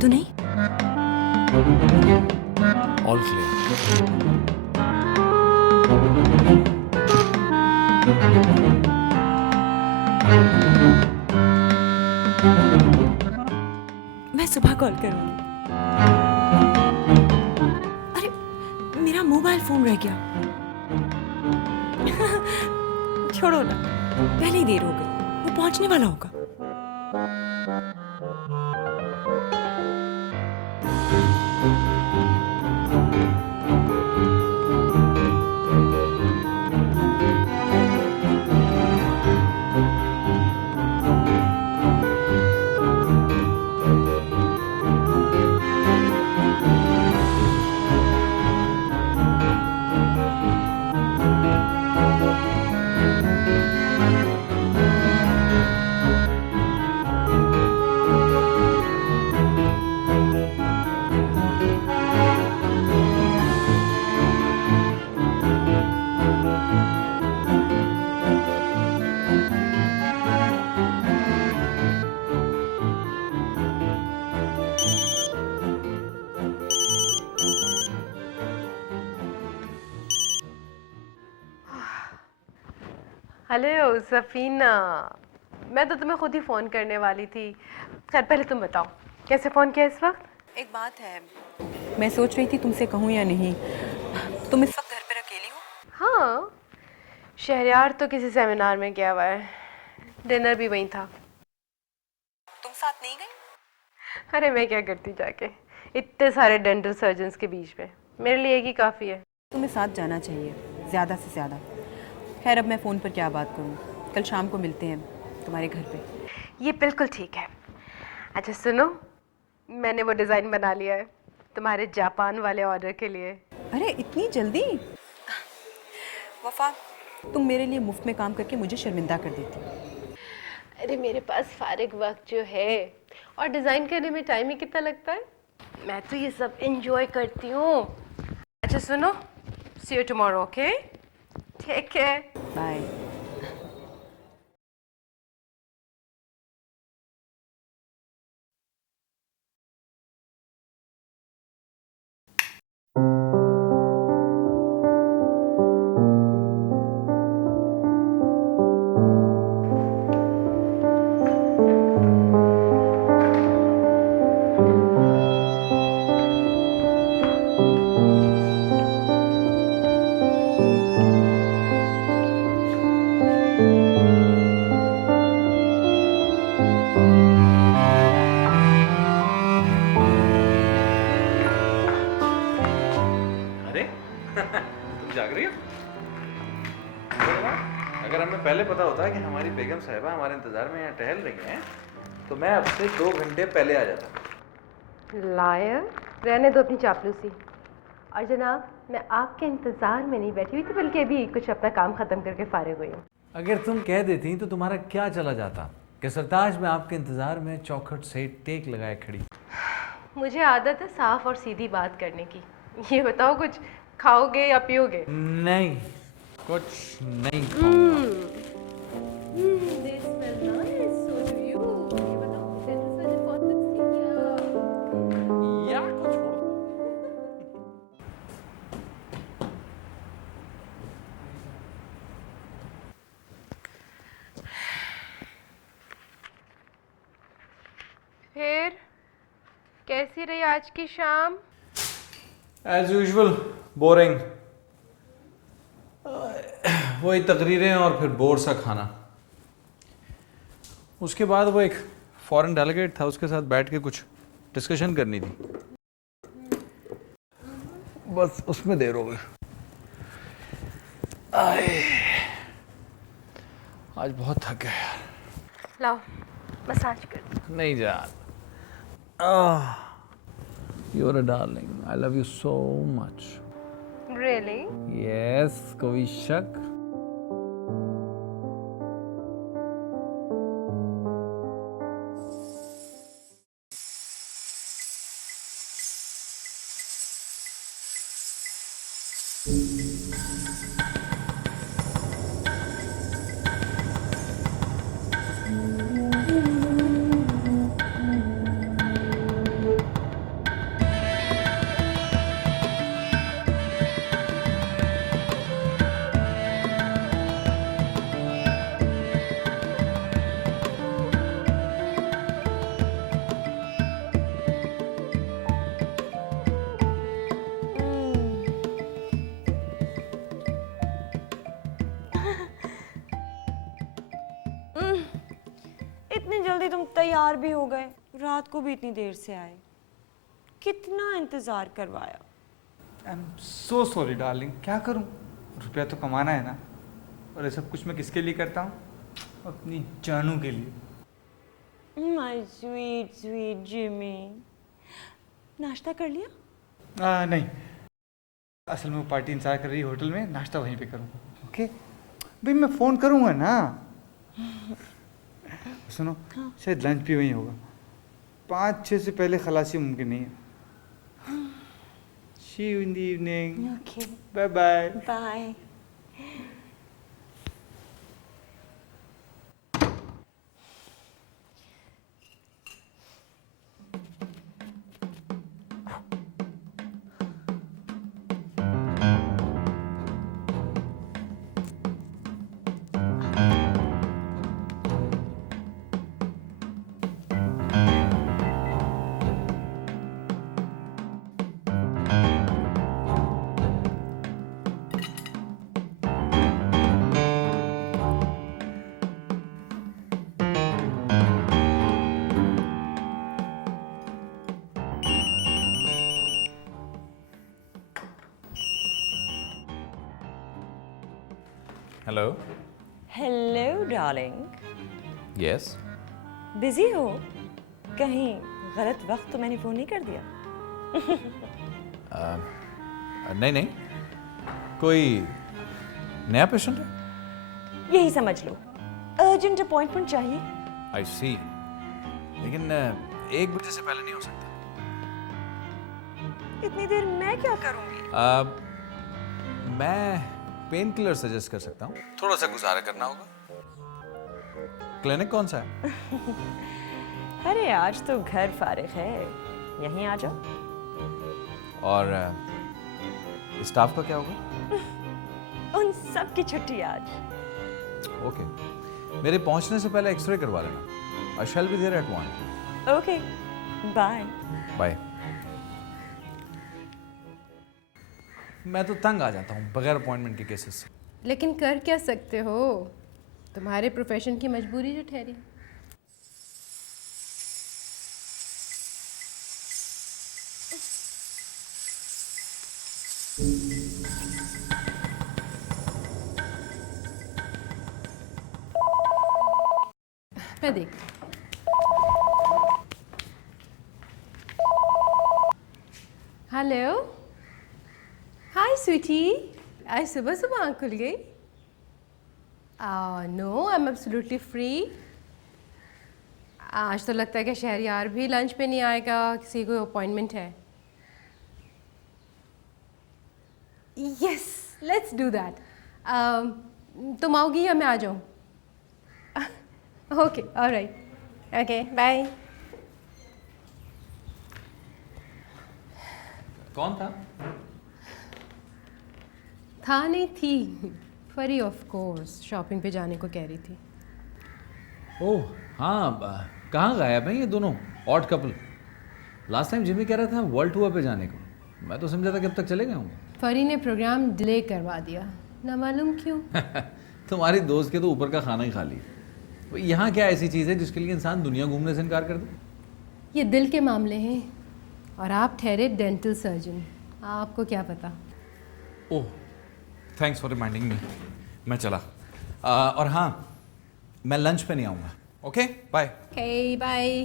तो नहीं? All clear. मैं सुबह कॉल करूंगी। अरे मेरा मोबाइल फोन रह गया। छोड़ो ना, पहले ही देर हो गई, वो पहुंचने वाला होगा। हेलो सफीना, मैं तो तुम्हें खुद ही फ़ोन करने वाली थी। खैर पहले तुम बताओ कैसे फ़ोन किया इस वक्त? एक बात है, मैं सोच रही थी तुमसे कहूँ या नहीं। तुम इस वक्त घर पर अकेली हो? हाँ, शहरयार तो किसी सेमिनार में गया हुआ है, डिनर भी वहीं था। तुम साथ नहीं गई? अरे मैं क्या करती जाके इतने सारे डेंटल सर्जन्स के बीच में, मेरे लिए एक ही काफ़ी है। तुम्हें साथ जाना चाहिए, ज़्यादा से ज़्यादा। खैर अब मैं फ़ोन पर क्या बात करूँ, कल शाम को मिलते हैं तुम्हारे घर पे। ये बिल्कुल ठीक है। अच्छा सुनो, मैंने वो डिज़ाइन बना लिया है तुम्हारे जापान वाले ऑर्डर के लिए। अरे इतनी जल्दी? वफा, तुम मेरे लिए मुफ्त में काम करके मुझे शर्मिंदा कर देती। अरे मेरे पास फारिग वक्त जो है और डिज़ाइन करने में टाइम ही कितना लगता है, मैं तो ये सब एंजॉय करती हूँ। अच्छा सुनो, see you tomorrow, okay? Take care. Bye. अरे तुम जाग रही हो? अगर हमें पहले पता होता कि हमारी बेगम साहिबा हमारे इंतजार में यहाँ टहल रही हैं तो मैं अब से 2 घंटे पहले आ जाता। लायर, रहने दो अपनी चापलूसी। और जनाब, मैं आपके इंतज़ार में नहीं बैठी हुई थी, बल्कि अभी कुछ अपना काम ख़त्म करके फारिग हुई हूँ। अगर तुम कह देती तो तुम्हारा क्या चला जाता कि सरताज में आपके इंतज़ार में चौखट से टेक लगाए खड़ी। मुझे आदत है साफ और सीधी बात करने की। ये बताओ, कुछ खाओगे या पियोगे? नहीं, कुछ नहीं खाऊंगा। या कुछ फिर कैसी रही आज की शाम? As usual boring. वही तकरीरें और फिर बोर सा खाना। उसके बाद वो एक फॉरेन डेलीगेट था, उसके साथ बैठ के कुछ डिस्कशन करनी थी, बस उसमें देर हो गई। आज बहुत थक गया यार। लाओ मसाज कर। नहीं जान। You're a darling. I love you so much. Really? Yes, कोई शक? इतनी जल्दी तुम तैयार भी हो गए, रात को भी इतनी देर से आए, कितना इंतजार करवाया। I am so sorry darling, क्या करूं, रुपया तो कमाना है ना, और ये सब कुछ मैं किसके लिए करता हूँ? अपनी जानू के लिए। माय स्वीट स्वीट जिमी, नाश्ता कर लिया? नहीं, असल में वो पार्टी इंतजार कर रही है होटल में, नाश्ता वहीं पे करूँगा। ओके भाई, मैं फ़ोन करूँगा ना। सुनो, शायद लंच भी वहीं होगा, 5-6 से पहले खलासी मुमकिन नहीं है। See you in the evening. Okay, Bye bye. Bye. Hello. Hello darling, yes. Busy हो? कहीं गलत वक्त तो मैंने फोन नहीं कर दिया? नहीं नहीं, कोई नया पेशेंट है? यही समझ लो, अर्जेंट अपॉइंटमेंट चाहिए। आई सी, लेकिन 1 बजे से पहले नहीं हो सकता। इतनी देर मैं क्या करूंगी? मैं पेन किलर सजेस्ट कर सकता हूँ, थोड़ा सा गुजारा करना होगा। क्लिनिक कौन सा है? अरे आज तो घर फारिग है, यहीं आ जाओ। और स्टाफ का क्या होगा? उन सब की छुट्टी आज। ओके, मेरे पहुंचने से पहले एक्सरे करवा लेना। I shall be there at 1। Okay, bye. Bye. मैं तो तंग आ जाता हूँ बगैर अपॉइंटमेंट के केसेस से। लेकिन कर क्या सकते हो, तुम्हारे प्रोफेशन की मजबूरी जो ठहरी। मैं देख। हेलो, हाय स्वीटी, आज सुबह सुबह आँख खुल गई? No, I am absolutely free. आज तो लगता है कि शहरयार भी लंच पे नहीं आएगा, किसी को अपॉइंटमेंट है। Yes, let's do that. तुम आओगी या मैं आ जाऊँ? Okay, alright, okay, bye. कौन था? था नहीं, थी। फरी ऑफ कोर्स, शॉपिंग पे जाने को कह रही थी। ओह हाँ, कहाँ गायब हैं ये दोनों odd couple? Last time Jimmy कह रहा था वर्ल्ड टूर पे जाने को, मैं तो समझा था कब तक चले गए होंगे। फरी ने प्रोग्राम डिले करवा दिया, ना मालूम क्यों। तुम्हारी दोस्त के तो ऊपर का खाना ही खा लिया। यहाँ क्या ऐसी चीज़ है जिसके लिए इंसान दुनिया घूमने से इनकार कर दे? ये दिल के मामले हैं, और आप ठहरे डेंटल सर्जन, आपको क्या पता। Oh, thanks for reminding me. मैं चला। और हाँ, मैं लंच पे नहीं आऊँगा। Okay, bye. Okay, bye.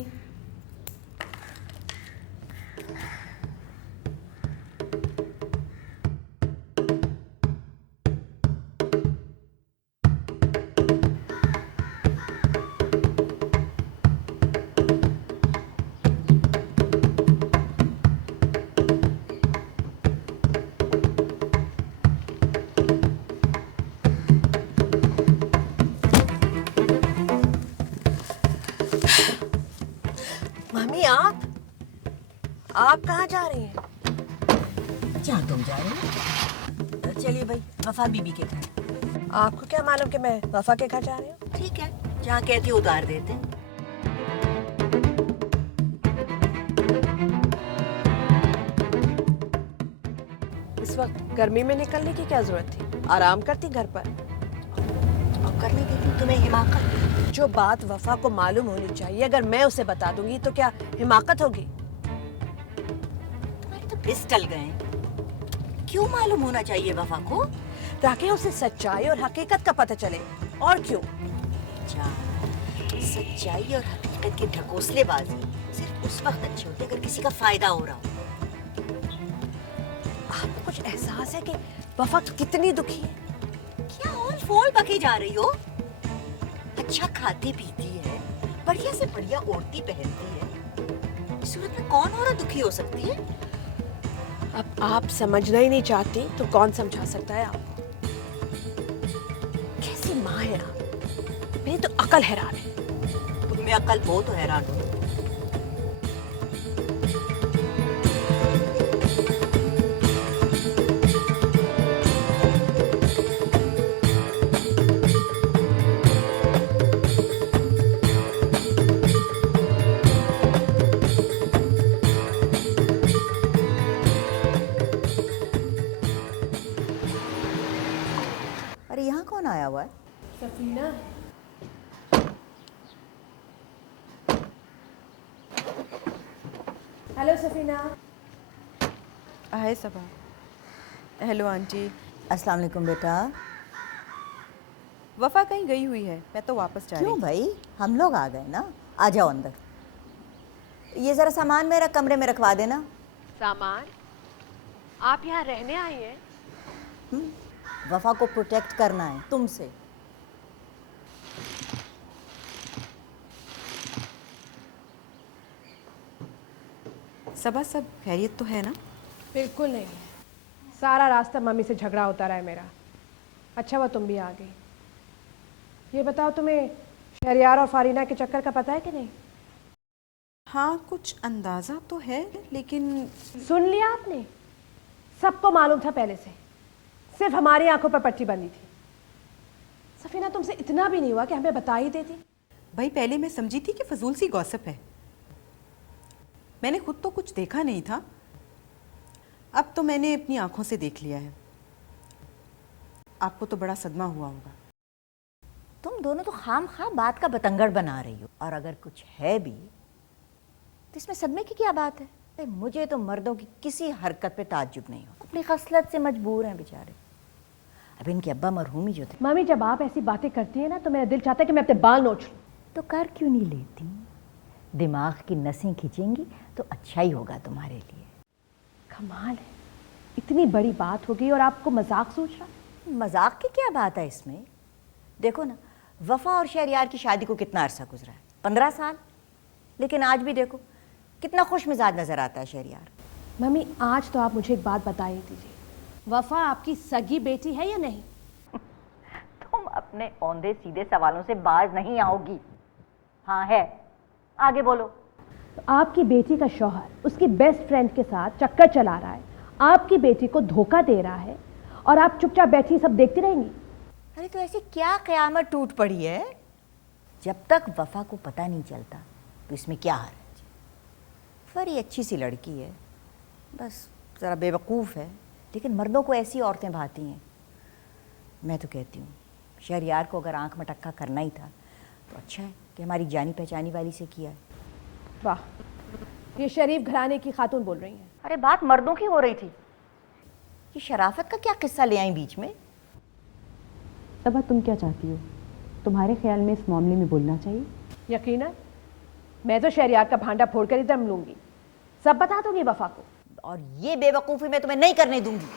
Mummy, आप कहाँ जा रही हैं? जहाँ तुम जा रही हो। चलिए भाई, वफा बीबी के घर। आपको क्या मालूम कि मैं वफा के घर जा रही हूँ? ठीक है, जहाँ कहती हो उतार देते। इस वक्त गर्मी में निकलने की क्या जरूरत थी? आराम करती घर पर। और करने देती तुम्हें हिमाकत। जो बात वफा को मालूम होनी चाहिए अगर मैं उसे बता दूंगी तो क्या हिमाकत होगी? तुम्हारे तो बिस टल गए। क्यों मालूम होना चाहिए वफा को? ताकि उसे सच्चाई और हकीकत का पता चले। और क्यों? सच्चाई और हकीकत की ढकोसलेबाजी सिर्फ उस वक्त अच्छी होती है अगर किसी का फायदा हो रहा हो। आपको कुछ एहसास है कि वफा कितनी दुखी है? क्या ऑल फोल बकी जा रही हो? अच्छा खाती पीती है, बढ़िया से बढ़िया ओढ़ती पहनती है, इस सूरत में कौन औरत दुखी हो सकती है? अब आप समझना ही नहीं चाहती तो कौन समझा सकता है आपको? कैसी माँ है आप? मेरी तो अकल हैरान है। तुम्हें अकल हो तो हैरान हो। अरे यहाँ कौन आया हुआ है? Safina, hello Safina. Hi Saba. Hello aunty. अस्सलाम वालेकुम बेटा। वफ़ा कहीं गई हुई है, मैं तो वापस जा रही क्यों हूँ। भाई, हम लोग आ गए ना, आ जाओ अंदर। ये जरा सामान मेरा कमरे में रखवा देना। सामान? आप यहाँ रहने आई हैं? वफा को प्रोटेक्ट करना है तुमसे। सबा, सब खैरियत तो है ना? बिल्कुल नहीं। सारा रास्ता मम्मी से झगड़ा होता रहा है मेरा। अच्छा हुआ तुम भी आ गई। ये बताओ, तुम्हें शहरियार और फारीना के चक्कर का पता है कि नहीं? हाँ, कुछ अंदाज़ा तो है, लेकिन सुन लिया आपने? सबको मालूम था पहले से, सिर्फ हमारी आंखों पर पट्टी बंधी थी। सफीना, तुमसे इतना भी नहीं हुआ कि हमें बता ही देती? भाई पहले मैं समझी थी कि फजूल सी गॉसिप है, मैंने खुद तो कुछ देखा नहीं था। अब तो मैंने अपनी आंखों से देख लिया है। आपको तो बड़ा सदमा हुआ होगा। तुम दोनों तो खाम बात का बतंगड़ बना रही हो, और अगर कुछ है भी तो इसमें सदमे की क्या बात है? अरे मुझे तो मर्दों की किसी हरकत पे ताज्जुब नहीं हो, अपनी खसलत से मजबूर हैं बेचारे। अब इनके अब्बा मरहूमी जो थे। मम्मी, जब आप ऐसी बातें करती हैं ना तो मेरा दिल चाहता है कि मैं अपने बाल नोच लूं। तो कर क्यों नहीं लेती? दिमाग की नसें खींचेंगी तो अच्छा ही होगा तुम्हारे लिए। कमाल है, इतनी बड़ी बात हो गई और आपको मजाक सोच रहा? मजाक की क्या बात है इसमें? देखो ना, वफा और शहरियार की शादी को कितना अरसा गुजरा है, 15 साल। लेकिन आज भी देखो कितना खुश मिजाज नजर आता है शहरियार। मम्मी, आज तो आप मुझे एक बात बता ही दीजिए, वफा आपकी सगी बेटी है या नहीं? तुम अपने औंधे सीधे सवालों से बाज नहीं आओगी। हाँ है, आगे बोलो। तो आपकी बेटी का शौहर उसकी बेस्ट फ्रेंड के साथ चक्कर चला रहा है, आपकी बेटी को धोखा दे रहा है, और आप चुपचाप बैठी सब देखती रहेंगी? अरे तो ऐसी क्या कयामत टूट पड़ी है? जब तक वफा को पता नहीं चलता तो इसमें क्या हर्ज? फरी अच्छी सी लड़की है, बस ज़रा बेवकूफ़ है, लेकिन मर्दों को ऐसी औरतें भाती हैं। मैं तो कहती हूँ शहरियार को अगर आंख मटक्का करना ही था तो अच्छा है कि हमारी जानी पहचानी वाली से किया है। वाह, ये शरीफ घराने की खातून बोल रही हैं। अरे बात मर्दों की हो रही थी, ये शराफत का क्या किस्सा ले आई बीच में? सबा, तुम क्या चाहती हो? तुम्हारे ख्याल में इस मामले में बोलना चाहिए? यकीनन मैं तो शहरियार का भांडा फोड़कर ही दम लूंगी, सब बता दूंगी वफा को। और ये बेवकूफ़ी मैं तुम्हें नहीं करने दूंगी।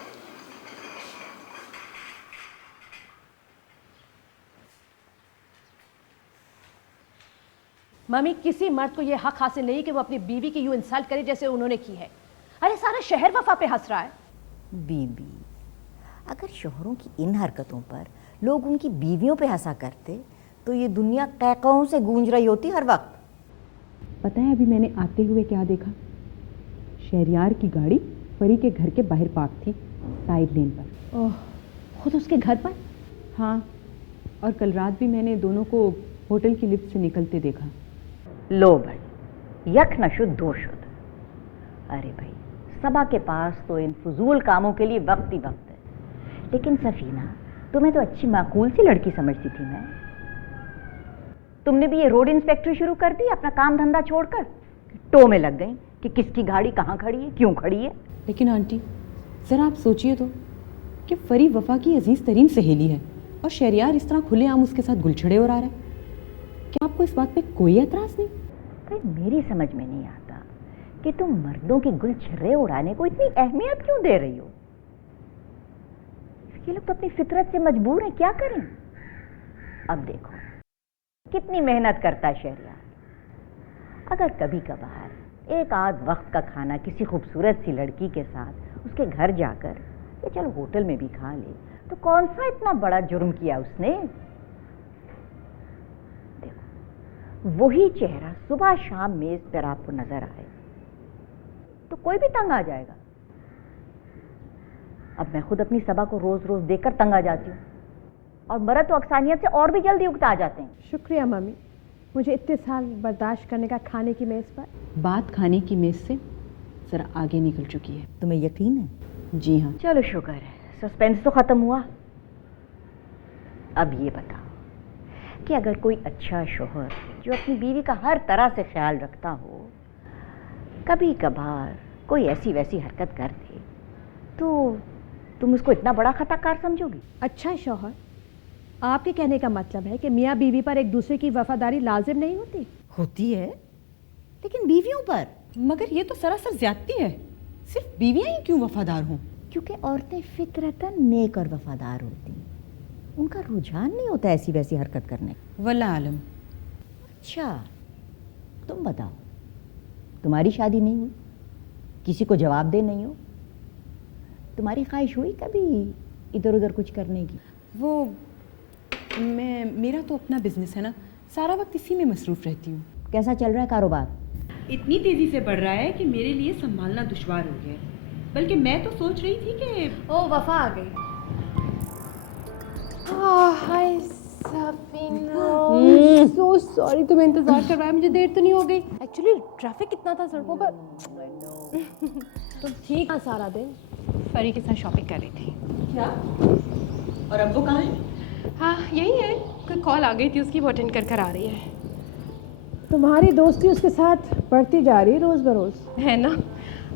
मम्मी, किसी मर्द को यह हक हासिल नहीं कि वो अपनी बीवी की यूं इंसल्ट करे जैसे उन्होंने की है। अरे सारा शहर वफा पे हंस रहा है। बीबी, अगर शोहरों की इन हरकतों पर लोग उनकी बीवियों पे हंसा करते तो ये दुनिया कैकों से गूंज रही होती हर वक्त। पता है अभी मैंने आते हुए क्या देखा? शहरियार की गाड़ी फरी के घर के बाहर पार्क थी, साइड लेन पर। ओह, खुद उसके घर पर? हाँ, और कल रात भी मैंने दोनों को होटल की लिफ्ट से निकलते देखा। लो भाई, यक न शुद्ध दो शुद्ध। अरे भाई, सबा के पास तो इन फजूल कामों के लिए वक्त ही वक्त है। लेकिन सफीना, तुम्हें तो अच्छी माकूल सी लड़की समझती थी मैं। तुमने भी ये रोड इंस्पेक्टर शुरू कर दी अपना काम धंधा छोड़कर? टो में लग गई कि किसकी गाड़ी कहाँ खड़ी है, क्यों खड़ी है। लेकिन आंटी ज़रा आप सोचिए तो कि फरी वफा की अजीज़ तरीन सहेली है और शहरियार इस तरह खुलेआम उसके साथ गुलछड़े उड़ा रहा है। क्या आपको इस बात पे कोई एतराज़ नहीं? भाई मेरी समझ में नहीं आता कि तुम मर्दों की गुलछर्रे उड़ाने को इतनी अहमियत क्यों दे रही हो। ये लोग तो अपनी फितरत से मजबूर हैं, क्या करें। अब देखो कितनी मेहनत करता है शहरियार। अगर कभी कभार एक आध वक्त का खाना किसी खूबसूरत सी लड़की के साथ उसके घर जाकर या चलो होटल में भी खा ले तो कौन सा इतना बड़ा जुर्म किया उसने। देखो वही चेहरा सुबह शाम मेज पर आपको नजर आए तो कोई भी तंग आ जाएगा। अब मैं खुद अपनी सबा को रोज रोज देखकर तंग आ जाती हूँ और मर्द तो अक्सानियत से और भी जल्दी उगता आ जाते हैं। शुक्रिया मम्मी, मुझे इतने साल बर्दाश्त करने का खाने की मेज़ पर। बात खाने की मेज़ से ज़रा आगे निकल चुकी है। तुम्हें यकीन है? जी हाँ। चलो शुक्र है, सस्पेंस तो खत्म हुआ। अब ये बताओ कि अगर कोई अच्छा शौहर जो अपनी बीवी का हर तरह से ख्याल रखता हो कभी कभार कोई ऐसी वैसी हरकत कर दे तो तुम उसको इतना बड़ा खताकार समझोगी? अच्छा शौहर, आपके कहने का मतलब है कि मियाँ बीवी पर एक दूसरे की वफादारी लाजिम नहीं होती? होती है, लेकिन बीवियों पर। मगर ये तो सरासर ज्यादती है। सिर्फ बीवियां ही क्यों वफादार हों? क्योंकि औरतें फितरतन नेक और वफादार होती हैं, उनका रुझान नहीं होता ऐसी वैसी हरकत करने। वल्लाह आलम। अच्छा तुम बताओ, तुम्हारी शादी नहीं हुई, किसी को जवाब दे नहीं हो, तुम्हारी ख्वाहिश हुई कभी इधर उधर कुछ करने की? वो मेरा तो अपना बिजनेस है ना, सारा वक्त इसी में मसरूफ़ रहती हूँ। कैसा चल रहा है कारोबार? इतनी तेज़ी से बढ़ रहा है कि मेरे लिए संभालना दुश्वार हो गया है। बल्कि मैं तो सोच रही थी कि ओ वफा आ गई। हाय सफीना, सो सॉरी तुम्हें इंतजार करवाया, मुझे देर तो नहीं हो गई? एक्चुअली ट्रैफिक कितना था सड़कों पर। तुम ठीक है? सारा दिन फरी के साथ शॉपिंग कर रही थी। क्या? और अब वो कहाँ है? हाँ यही है, कोई कॉल आ गई थी उसकी, वो अटेंड कर आ रही है। तुम्हारी दोस्ती उसके साथ बढ़ती जा रही है रोज़ बरोज़, है ना,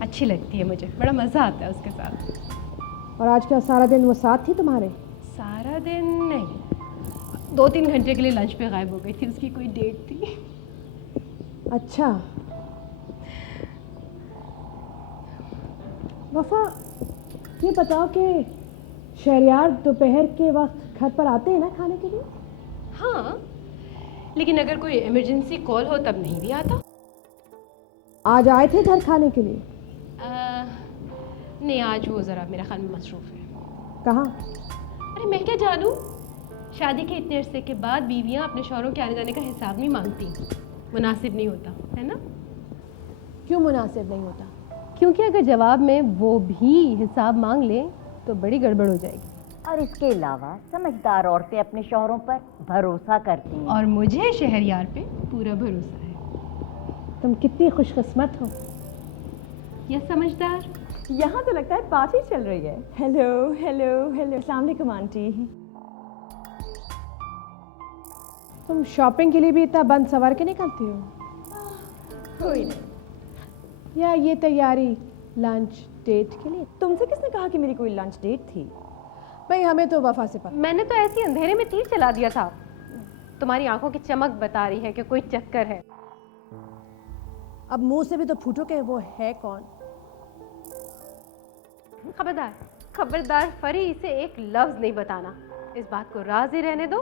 अच्छी लगती है मुझे, बड़ा मज़ा आता है उसके साथ। और आज क्या सारा दिन वो साथ थी तुम्हारे? सारा दिन नहीं, 2-3 घंटे के लिए लंच पे गायब हो गई थी, उसकी कोई डेट थी। अच्छा वफा, ये बताओ कि शहरियार दोपहर के वक्त घर पर आते हैं ना खाने के लिए? हाँ, लेकिन अगर कोई इमरजेंसी कॉल हो तब नहीं भी आता। आज आए थे घर खाने के लिए? नहीं, आज वो ज़रा मेरा ख्याल में मसरूफ़ है। कहाँ? अरे मैं क्या जानूँ, शादी के इतने अरसे के बाद बीवियाँ अपने शौहरों के आने जाने का हिसाब नहीं मांगती, मुनासिब नहीं होता है ना। क्यों मुनासिब नहीं होता? क्योंकि अगर जवाब में वो भी हिसाब मांग ले तो बड़ी गड़बड़ हो जाएगी। और इसके अलावा समझदार औरतें अपने शौहरों पर भरोसा करती हैं। और मुझे शहरियार पे पूरा भरोसा है। तुम कितनी खुशकिस्मत हो। या समझदार। यहाँ तो लगता है पार्टी चल रही है। हेलो हेलो हेलो, अस्सलाम वालेकुम आंटी। तुम शॉपिंग के लिए भी इतना बंद सवार के निकलती हो? कोई नहीं। या ये तैयारी लंच डेट के लिए? तुमसे किसने कहा कि मेरी कोई लंच डेट थी? भाई हमें तो वफा से पता। मैंने तो ऐसी अंधेरे में तीर चला दिया था। तुम्हारी आंखों की चमक बता रही है कि कोई चक्कर है। अब मुंह से भी तो फूटो के वो है कौन? खबरदार खबरदार फरी, इसे एक लफ्ज नहीं बताना। इस बात को राज ही रहने दो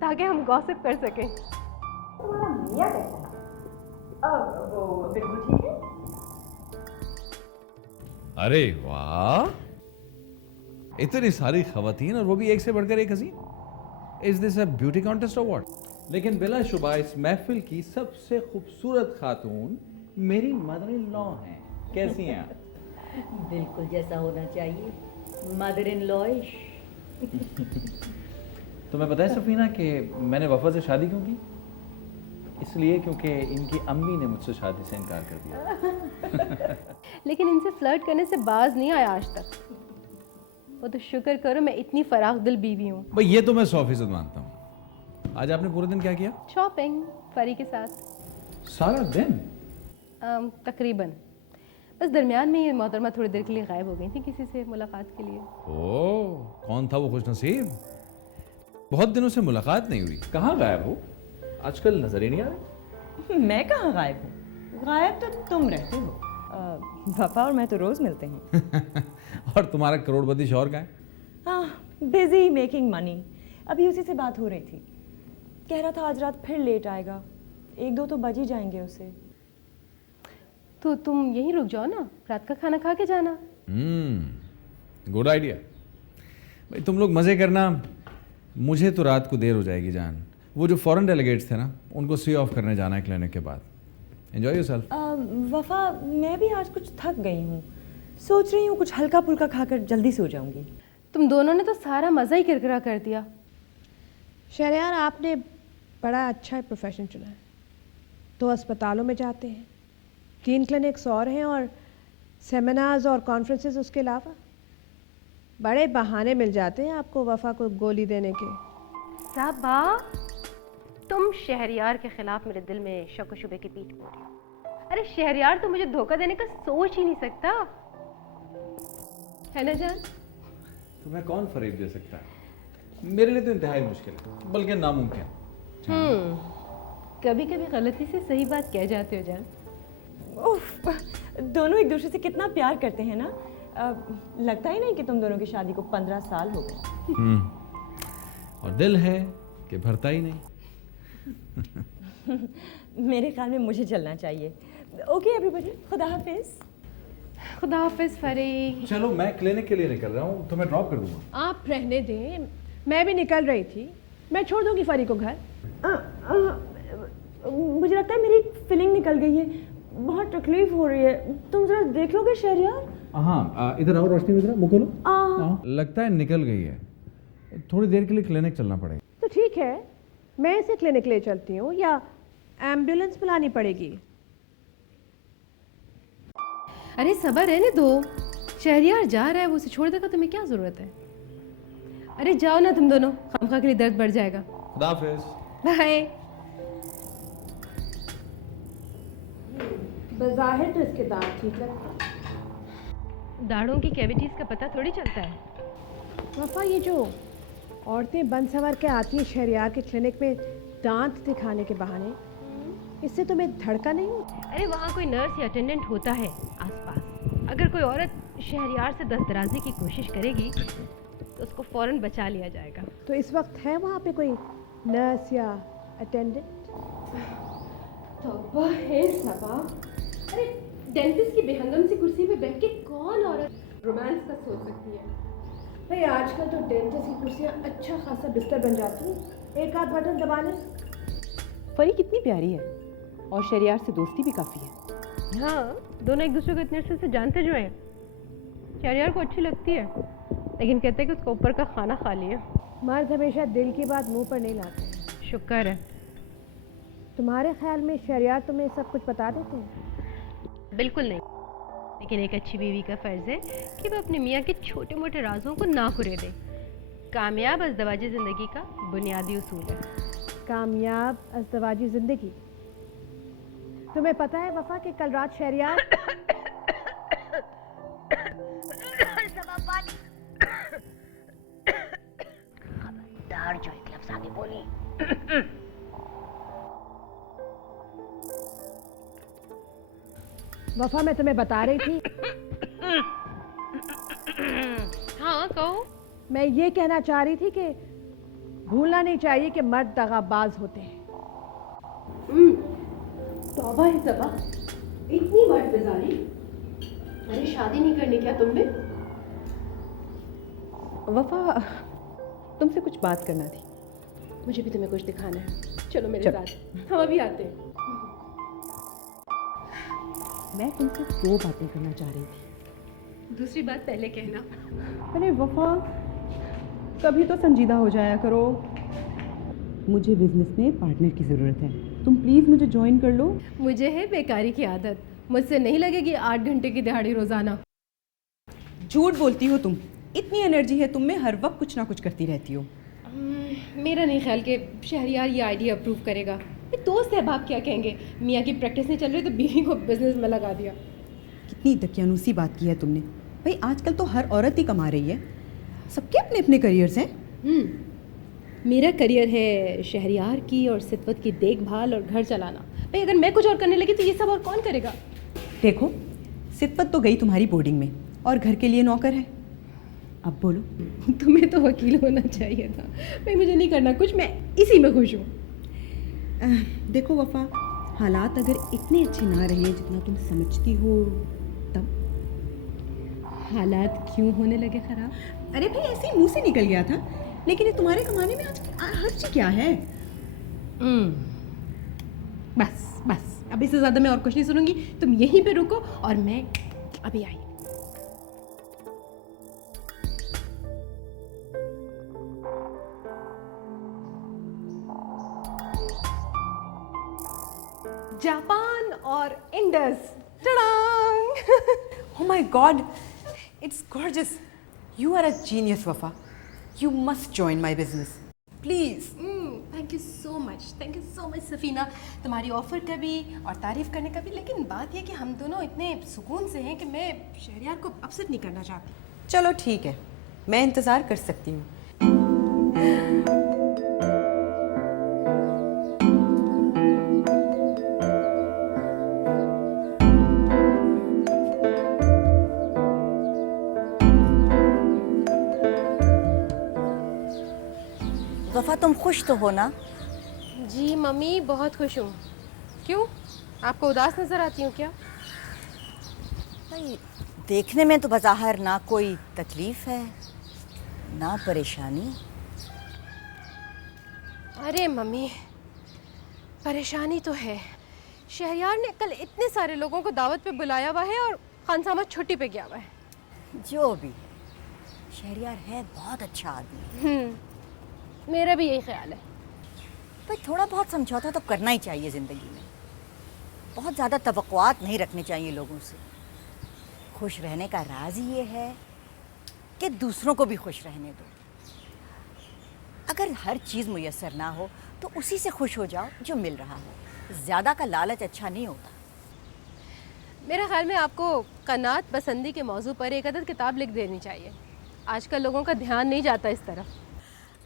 ताकि हम गॉसिप कर सकें। तुम्हारा मियां कैसा है? अब वो बिल्कुल ठीक है। अरे वाह, इतनी सारी खवातीन और वो भी एक से बढ़कर एक हसीन। Is this a beauty contest और व्हाट? लेकिन बिला शुबा इस महफिल की सबसे खूबसूरत खातून मेरी मदर इन लॉ हैं। कैसी हैं आप? बिल्कुल जैसा होना चाहिए, मदर इन लॉइश। तुम्हें पता है सफीना कि मैंने वफा से शादी क्यों की? इसलिए क्योंकि इनकी अम्मी ने मुझसे शादी से इनकार कर दिया। लेकिन इनसे फ्लर्ट करने से बाज नहीं आया आज तक। वो तो शुक्र करो मैं इतनी फराख दिल बीवी हूँ। भाई ये तो मैं 100% मानता हूँ, आज आपने पूरे दिन क्या किया? शॉपिंग फरी के साथ। सारा दिन? तकरीबन। बस दरमियान में ये मोहतरमा थोड़ी देर के लिए गायब हो गई थी किसी से मुलाकात के लिए। ओह, कौन था वो खुशनसीब? बहुत दिनों से मुलाकात नहीं हुई, कहाँ गायब हो? आजकल नजर ही नहीं आ रहे। मैं कहाँ गायब हूँ? गायब तो तुम रहते हो। वफा और मैं तो रोज मिलते हैं। और तुम्हारा करोड़पति शौहर का है? हाँ, बिजी मेकिंग मनी। अभी उसी से बात हो रही थी, कह रहा था आज रात फिर लेट आएगा, 1-2 तो बज ही जाएंगे उसे। तो तुम यहीं रुक जाओ ना, रात का खाना खा के जाना। Good idea. भाई तुम लोग मज़े करना, मुझे तो रात को देर हो जाएगी जान। वो जो फॉरेन डेलीगेट्स थे ना, उनको सी ऑफ करने जाना है क्लिनिक के बाद। Enjoy yourself. वफा, मैं भी आज कुछ थक गई हूँ, सोच रही हूँ कुछ हल्का फुल्का खाकर जल्दी सो जाऊंगी। तुम दोनों ने तो सारा मज़ा ही किरकिरा कर दिया। शहरयार, आपने बड़ा अच्छा प्रोफेशन चुना है। 2 अस्पतालों में जाते हैं, 3 क्लिनिक्स और हैं, और सेमिनार्स और कॉन्फ्रेंसेस उसके अलावा। बड़े बहाने मिल जाते हैं आपको वफा को गोली देने के। साबा, तुम शहरयार के खिलाफ मेरे दिल में शक व शुबे की पीठ बोल रही हो। अरे शहरयार तो मुझे धोखा देने का सोच ही नहीं सकता, है ना जान? तुम्हें कौन फरेब दे सकता है? मेरे लिए तो इंतहाई मुश्किल है, बल्कि नामुमकिन। कभी कभी गलती से सही बात कह जाते हो जान। उफ, दोनों एक दूसरे से कितना प्यार करते हैं ना। लगता ही नहीं कि तुम दोनों की शादी को 15 साल हो गए। और दिल है कि भरता ही नहीं। मेरे ख्याल में मुझे चलना चाहिए। ओके एवरीबॉडी, खुदा हाफिज। खुदा हाफिज फरी। चलो मैं क्लिनिक के लिए निकल रहा हूँ, तुम्हें ड्रॉप कर दूंगा। आप रहने दें, मैं भी निकल रही थी। मैं छोड़ दूंगी फरी को घर। मुझे लगता है मेरी फीलिंग निकल गई है, बहुत तकलीफ हो रही है। तुम जरा देख लोगे शहरयार? हाँ, इधर आओ रोशनी, इधर मुँह खोलो। लगता है निकल गई है, थोड़ी देर के लिए क्लिनिक चलना पड़ेगा। तो ठीक है, मैं इसे क्लिनिक ले चलती हूँ, या एम्बुलेंस बुलानी पड़ेगी? अरे सबर रहने दो, शहरयार जा रहा है, वो उसे छोड़ देगा, तुम्हें क्या ज़रूरत है? अरे जाओ ना तुम दोनों, खामखा के लिए दर्द बढ़ जाएगा। खुदा हाफिज। बाय। बज़ाहिर तो इसके दांत ठीक लगते हैं। दाढ़ों की कैविटीज़ का पता थोड़ी चलता है। वफा, ये जो औरतें बन सवर के आती हैं शहरयार के क्लिनिक में दांत दिखाने के बहाने, इससे तुम्हें धड़का नहीं होती? अरे वहाँ कोई नर्स या अटेंडेंट होता है आसपास। अगर कोई औरत शहरयार से दस्तराजी की कोशिश करेगी तो उसको फौरन बचा लिया जाएगा। तो इस वक्त है वहाँ पे कोई नर्स या अटेंडेंट? तौबा है सबा। अरे डेंटिस्ट की बेहंगम सी कुर्सी पे बैठ के कौन औरत रोमांस का सोच सकती है? भाई आजकल तो डेंटिस्ट की कुर्सियाँ अच्छा खासा बिस्तर बन जाती हैं, एक आध बटन दबा लें। फरी कितनी प्यारी है, और शहरयार से दोस्ती भी काफ़ी है। हाँ, दोनों एक दूसरे को इतने अच्छे से जानते जो हैं। शहरयार को अच्छी लगती है, लेकिन कहते हैं कि उसका ऊपर का खाना खाली है। मर्द हमेशा दिल की बात मुंह पर नहीं लाते। शुक्र है। तुम्हारे ख्याल में शहरयार तुम्हें सब कुछ बता देते हैं? बिल्कुल नहीं, लेकिन एक अच्छी बीवी का फ़र्ज़ है कि वह अपने मियाँ के छोटे मोटे राजों को ना खुरे दे। कामयाब अज़दवाजी ज़िंदगी का बुनियादी उसूल है। कामयाब अज़दवाजी ज़िंदगी। तुम्हें पता है वफा कि कल रात शहरयार खबरदार जो एक लफ्ज़ आगे बोली। वफा, मैं तुम्हें बता रही थी। हाँ कहो। मैं ये कहना चाह रही थी कि भूलना नहीं चाहिए कि मर्द दगाबाज होते हैं। तौबा है सबा, इतनी मर्द बेजारी। अरे शादी नहीं करनी क्या तुमने? वफा, तुमसे कुछ बात करना थी। मुझे भी तुम्हें कुछ दिखाना है, चलो मेरे साथ, हम अभी आते हैं। मैं तुमसे 2 बातें करना चाह रही थी। दूसरी बात पहले कहना। अरे वफा, कभी तो संजीदा हो जाया करो। मुझे बिजनेस में पार्टनर की ज़रूरत है, तुम प्लीज़ मुझे ज्वाइन कर लो। मुझे है बेकारी की आदत, मुझसे नहीं लगेगी 8 घंटे की दिहाड़ी रोज़ाना। झूठ बोलती हो तुम, इतनी एनर्जी है तुम में, हर वक्त कुछ ना कुछ करती रहती हो। मेरा नहीं ख्याल कि शहरियार ये आइडिया अप्रूव करेगा। ये दोस्त है, बाप क्या कहेंगे, मियाँ की प्रैक्टिस नहीं चल रही तो बीवी को बिजनेस में लगा दिया। कितनी दकियानूसी बात की है तुमने। भाई आजकल तो हर औरत ही कमा रही है, सबके अपने अपने करियर्स हैं। मेरा करियर है शहरियार की और सितवत की देखभाल और घर चलाना। भाई अगर मैं कुछ और करने लगी तो ये सब और कौन करेगा? देखो, सितवत तो गई तुम्हारी बोर्डिंग में और घर के लिए नौकर है। अब बोलो। तुम्हें तो वकील होना चाहिए था। भाई मुझे नहीं करना कुछ, मैं इसी में खुश हूँ। देखो वफा, हालात अगर इतने अच्छे ना रहे जितना तुम समझती हो तब। हालात क्यों होने लगे ख़राब? अरे भाई ऐसे ही मुंह से निकल गया था, लेकिन ये तुम्हारे कमाने में आज हर्ज क्या है? बस बस, अब इससे ज़्यादा मैं और कुछ नहीं सुनूंगी। तुम यहीं पे रुको और मैं अभी आई। जापान और Indus. Oh my God, it's gorgeous. You are a genius, Wafa. You must join my business, please. Thank you so much Safina, तुम्हारी ऑफ़र का भी और तारीफ़ करने का भी। लेकिन बात यह कि हम दोनों इतने सुकून से हैं कि मैं शहरियार को अपसेट नहीं करना चाहती। चलो ठीक है, मैं इंतज़ार कर सकती हूँ। वफा, तुम खुश तो हो ना? जी मम्मी, बहुत खुश हूँ। क्यों, आपको उदास नज़र आती हूँ क्या? भाई देखने में तो बज़ाहिर ना कोई तकलीफ है ना परेशानी। अरे मम्मी, परेशानी तो है। शहरियार ने कल इतने सारे लोगों को दावत पे बुलाया हुआ है और खान साहब छुट्टी पे गया हुआ है। जो भी शहरियार है बहुत अच्छा आदमी। मेरा भी यही ख्याल है। भाई थोड़ा बहुत समझौता तो करना ही चाहिए ज़िंदगी में। बहुत ज़्यादा तवक्कुआत नहीं रखने चाहिए लोगों से। खुश रहने का राज ही ये है कि दूसरों को भी खुश रहने दो। अगर हर चीज़ मुयस्सर ना हो तो उसी से खुश हो जाओ जो मिल रहा हो। ज़्यादा का लालच अच्छा नहीं होता। मेरे ख्याल में आपको कनात पसंदी के मौजू पर एक अदद किताब लिख देनी चाहिए। आजकल लोगों का ध्यान नहीं जाता इस तरफ।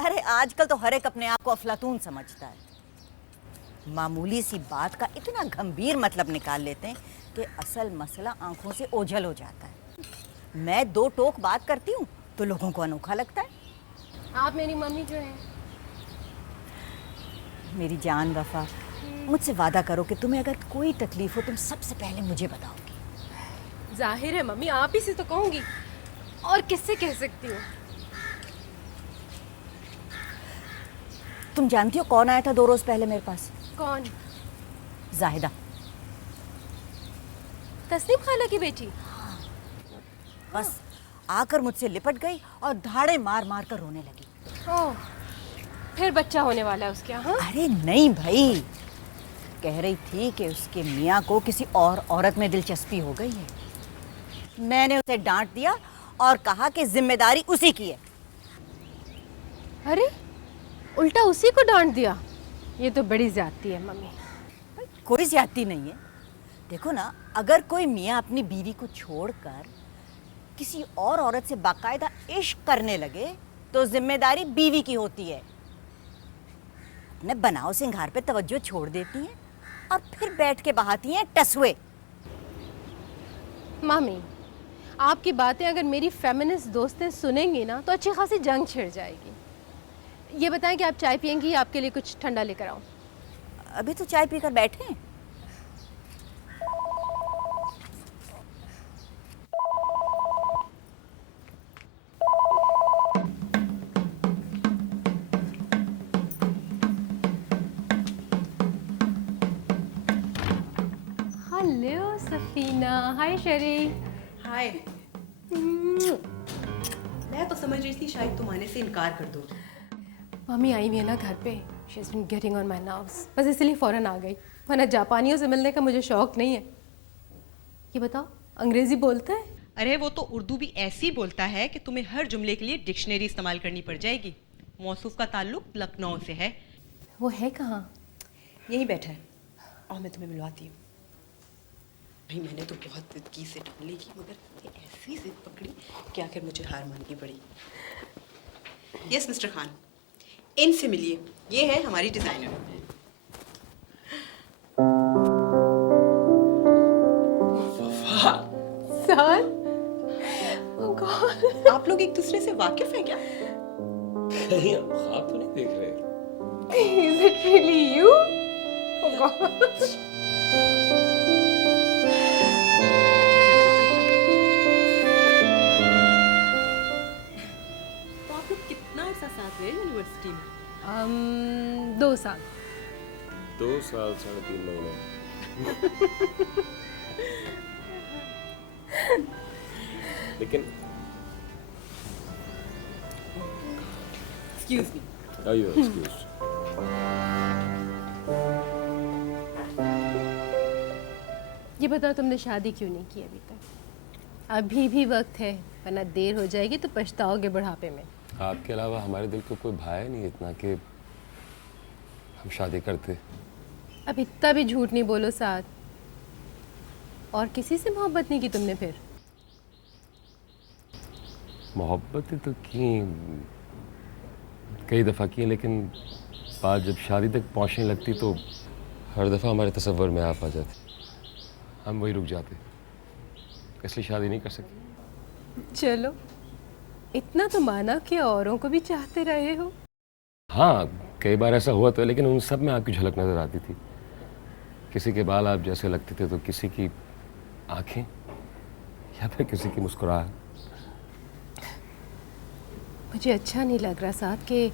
अरे आजकल तो हर एक अपने आप को अफलातून समझता है। मामूली सी बात का इतना गंभीर मतलब निकाल लेते हैं कि असल मसला आंखों से ओझल हो जाता है। मैं दो टोक बात करती हूँ तो लोगों को अनोखा लगता है। आप मेरी मम्मी जो है। मेरी जान वफा, मुझसे वादा करो कि तुम्हें अगर कोई तकलीफ हो तुम सबसे पहले मुझे बताओगी। जाहिर है मम्मी, आप ही से तो कहूँगी, और किससे कह सकती हूँ। तुम जानती हो कौन आया था 2 रोज पहले मेरे पास? कौन? जाहिदा। तस्नीम खाला की बेटी? बस आकर मुझसे लिपट गई और धाड़े मार मार कर रोने लगी। ओह, फिर बच्चा होने वाला है उसके? हाँ? अरे नहीं भाई, कह रही थी कि उसके मियाँ को किसी और औरत में दिलचस्पी हो गई है। मैंने उसे डांट दिया और कहा कि जिम्मेदारी उसी की है। अरे उल्टा उसी को डांट दिया? ये तो बड़ी ज्यादती है मम्मी। कोई ज्यादती नहीं है। देखो ना, अगर कोई मियाँ अपनी बीवी को छोड़कर किसी और औरत से बाकायदा इश्क करने लगे तो जिम्मेदारी बीवी की होती है। अपने बनाव सिंगार पे तवज्जो छोड़ देती हैं और फिर बैठ के बहाती हैं टसवे। मम्मी, आपकी बातें अगर मेरी फेमिनिस्ट दोस्तें सुनेंगी ना तो अच्छी खासी जंग छिड़ जाएगी। ये बताएं कि आप चाय पियेंगी या आपके लिए कुछ ठंडा लेकर आऊं? अभी तो चाय पीकर बैठे हैं। हेलो सफीना। हाय शेरी। हाय। मैं तो समझ रही थी शायद तुम आने से इनकार कर दो। मम्मी आई हुई है ना घर पे, she is been getting on my nerves. बस इसलिए फ़ौरन आ गई, वरना जापानियों से मिलने का मुझे शौक़ नहीं है। ये बताओ, अंग्रेज़ी बोलता है? अरे वो तो उर्दू भी ऐसी बोलता है कि तुम्हें हर जुमले के लिए डिक्शनरी इस्तेमाल करनी पड़ जाएगी। मौसूफ का ताल्लुक लखनऊ से है। वो है कहाँ? यहीं बैठा है और मैं तुम्हें मिलवाती हूँ। भाई मैंने तो बहुत जिद की इसे ढूंढने की, मगर ये ऐसी जिद पकड़ी कि आखिर मुझे हार माननी पड़ी। यस मिस्टर खान, इनसे मिलिए, ये है हमारी डिज़ाइनर। सर, oh God, आप लोग एक दूसरे से वाकिफ हैं क्या? कहीं आप ख्वाब तो नहीं देख रहे? is it really you? Oh God. तो आप लोग कितना अर्सा साथ रहे यूनिवर्सिटी में? 2 साल। 2 साल 3.5 महीने। लेकिन excuse me. Are you excused? ये बताओ, तुमने शादी क्यों नहीं की अभी तक? अभी भी वक्त है, वरना देर हो जाएगी तो पछताओगे बुढ़ापे में। आपके अलावा हमारे दिल को कोई भाई नहीं इतना कि हम शादी करते। अब इतना भी झूठ नहीं बोलो साथ। और किसी से मोहब्बत नहीं की तुमने फिर? मोहब्बतें तो की, कई दफ़ा की, लेकिन बात जब शादी तक पहुंचने लगती तो हर दफ़ा हमारे तसव्वुर में आप आ जाते, हम वही रुक जाते, इसलिए शादी नहीं कर सके। चलो, इतना तो माना कि औरों को भी चाहते रहे हो। हाँ, कई बार ऐसा हुआ तो, लेकिन उन सब में आपकी झलक नज़र आती थी। किसी के बाल आप जैसे लगते थे तो किसी की आंखें, या फिर किसी की मुस्कुराहट। मुझे अच्छा नहीं लग रहा साथ कि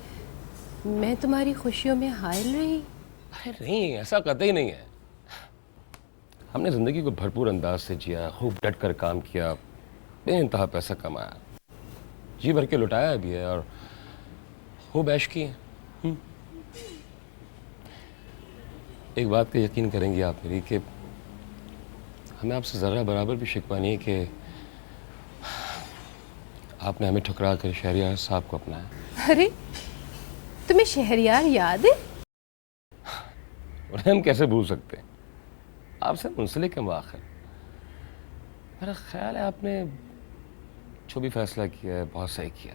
मैं तुम्हारी खुशियों में हायल रही। अरे नहीं, ऐसा कतई नहीं है। हमने ज़िंदगी को भरपूर अंदाज से जिया, खूब डट कर काम किया, बेइंतहा पैसा कमाया, जी भर के लुटाया भी है और खूब ऐश की है। एक बात का यकीन करेंगी आप मेरी कि हमें आपसे ज़रा बराबर भी शिकवा नहीं है कि आपने हमें ठुकरा कर शहरियार साहब को अपनाया। अरे, तुम्हें शहरियार याद है? उन्हें हम कैसे भूल सकते हैं? आपसे मुंसलिक हम आखिर। मेरा ख्याल है आपने जो भी फैसला किया है बहुत सही किया।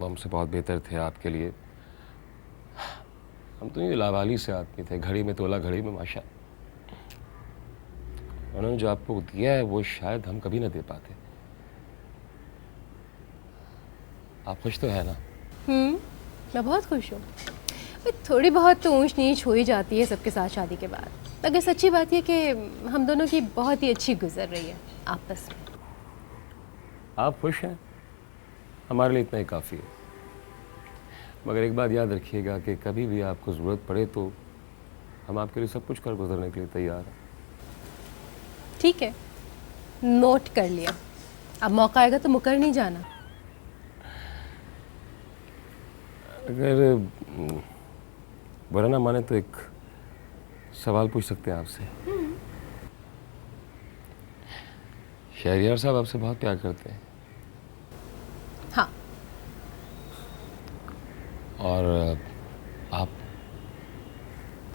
वो हमसे बहुत बेहतर थे आपके लिए। हम तो ये लावाली से आदमी थे, घड़ी में तोला घड़ी में माशा। उन्होंने जो आपको दिया है वो शायद हम कभी ना दे पाते। आप खुश तो है ना? मैं बहुत खुश हूँ। थोड़ी बहुत तो ऊंच नीच हो ही जाती है सबके साथ शादी के बाद, मगर सच्ची बात यह कि हम दोनों की बहुत ही अच्छी गुजर रही है आपस में। आप खुश हैं, हमारे लिए इतना ही काफ़ी है। मगर एक बात याद रखिएगा कि कभी भी आपको ज़रूरत पड़े तो हम आपके लिए सब कुछ कर गुजरने के लिए तैयार हैं। ठीक है, नोट कर लिया। अब मौका आएगा तो मुकर नहीं जाना। अगर बुरा ना माने तो एक सवाल पूछ सकते हैं आपसे? शहरियार साहब आपसे बहुत प्यार करते हैं। हाँ। और आप,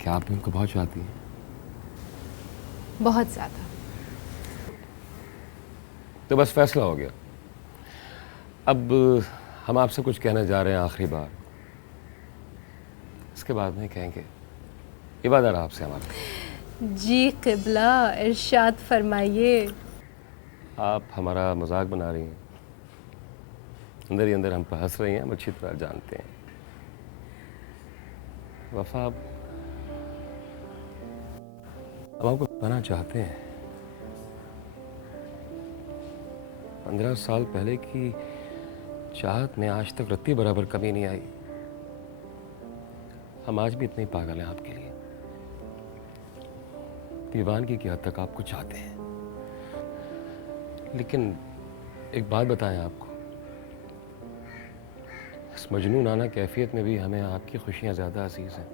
क्या आप भी उनको बहुत चाहती हैं? बहुत ज़्यादा। तो बस फैसला हो गया। अब हम आपसे कुछ कहने जा रहे हैं आखिरी बार, इसके बाद नहीं कहेंगे। ये वादा रहा आपसे हमारा। जी क़िबला, इरशाद फरमाइए। आप हमारा मजाक बना रही हैं, अंदर ही अंदर हम पर हंस रही हैं, हम अच्छी तरह जानते हैं। वफा, हम आपको पाना चाहते हैं। 15 साल पहले की चाहत में आज तक रत्ती बराबर कमी नहीं आई। हम आज भी इतने ही पागल हैं आपके लिए, दीवानगी की हद तक आपको चाहते हैं। लेकिन एक बात बताएं आपको, इस मजनूनाना कैफियत में भी हमें आपकी खुशियां ज़्यादा अजीज़ हैं।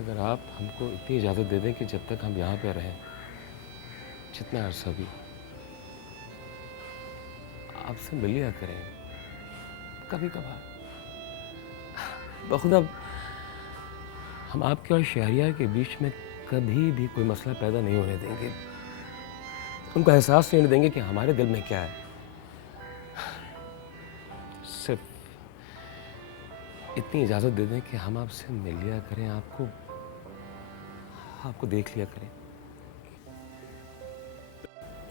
अगर आप हमको इतनी इजाज़त दे दें कि जब तक हम यहाँ पे रहें, जितना अरसा भी, आपसे मिल लिया करें कभी कभार। बखुदा हम आपके और शहरियार के बीच में कभी भी कोई मसला पैदा नहीं होने देंगे। उनको एहसास नहीं देंगे कि हमारे दिल में क्या है। सिर्फ इतनी इजाज़त दे दें कि हम आपसे मिल लिया करें, आपको देख लिया करें।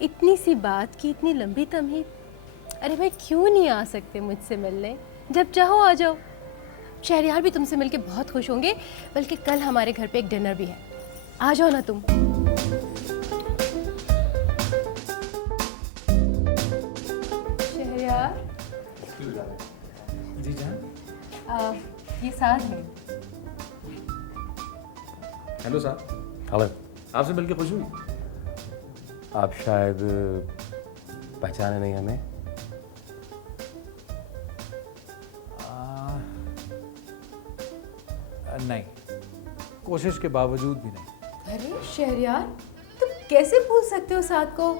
इतनी सी बात की इतनी लंबी तमहीद। अरे भाई क्यों नहीं आ सकते मुझसे मिलने? जब चाहो आ जाओ। शहरियार भी तुमसे मिलके बहुत खुश होंगे, बल्कि कल हमारे घर पे एक डिनर भी है। आ जाओ ना तुम। शहरियार जी जान। ये साथ है। Hello sir. हेलो। आपसे मिलकर खुश हुई। आप शायद पहचाने नहीं हमें। नहीं, कोशिश के बावजूद भी नहीं। अरे शहरियार, तुम कैसे भूल सकते हो साथ को?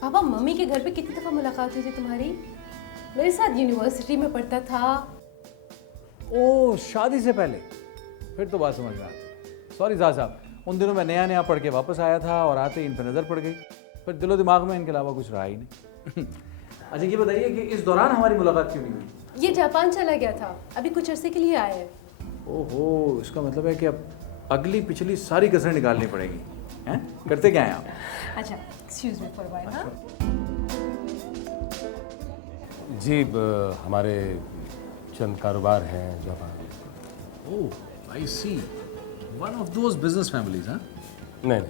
पापा मम्मी के घर पे कितनी दफ़ा मुलाकात हुई थी तुम्हारी? मेरे साथ यूनिवर्सिटी में पढ़ता था। ओह, शादी से पहले? फिर तो बात समझ में आ गई। सॉरी साहब साहब, उन दिनों मैं नया नया पढ़ के वापस आया था और आते ही इन पर नज़र पड़ गई। फिर दिलो दिमाग में इनके अलावा कुछ रहा ही नहीं। अच्छा ये बताइए कि इस दौरान हमारी मुलाकात क्यों नहीं हुई? ये जापान चला गया था, अभी कुछ अरसे के लिए आया है। ओहो, इसका मतलब है कि अब अगली पिछली सारी कसरें निकालनी पड़ेगी। हैं? करते क्या हैं आप? अच्छा, एक्सक्यूज मी फॉर व्हाइल। हाँ जी, हमारे चंद कारोबार हैं Japan. Oh, I see, one of those business families. हाँ, नहीं,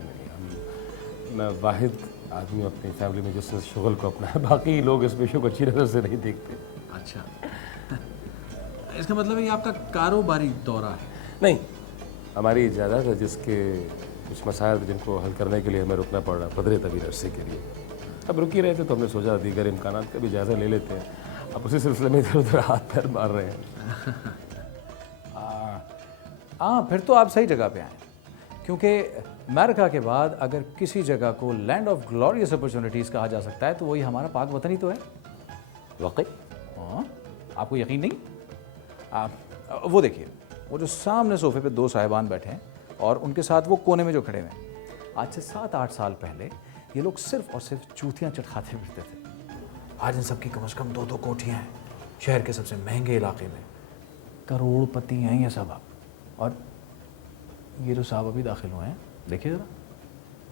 मैं वाहिद आदमी हूँ अपनी फैमिली में जिसने शुगल को अपना है। बाकी लोग इस पेशे को अच्छी नज़र से नहीं देखते। अच्छा, इसका मतलब है ये आपका कारोबारी दौरा है? नहीं, हमारी जायदाद है जिसके कुछ मसाइल जिनको हल करने के लिए हमें रुकना पड़ रहा पदरे तभी अरसे के लिए। अब रुक ही रहे थे तो हमने सोचा दीगर इम्कानात का भी जायज़ा ले लेते हैं। अब उसी सिलसिले में इधर उधर हाथ पैर मार रहे हैं। हाँ, फिर तो आप सही जगह पे आए, क्योंकि अमेरिका के बाद अगर किसी जगह को लैंड ऑफ ग्लोरियस अपॉर्चुनिटीज़ कहा जा सकता है तो वही हमारा पाक वतन ही तो है। वाकई? हाँ, आपको यकीन नहीं? आप वो देखिए, वो जो सामने सोफे पे दो साहिबान बैठे हैं और उनके साथ वो कोने में जो खड़े हुए हैं, आज से 7-8 साल पहले ये लोग सिर्फ और सिर्फ चूतियाँ चटखाते फिरते थे। आज इन सबकी कम से कम 2-2 कोठियाँ हैं शहर के सबसे महंगे इलाके में। करोड़पति हैं ये सब। आप और ये जो साहब अभी दाखिल हुए हैं, देखिए ज़रा,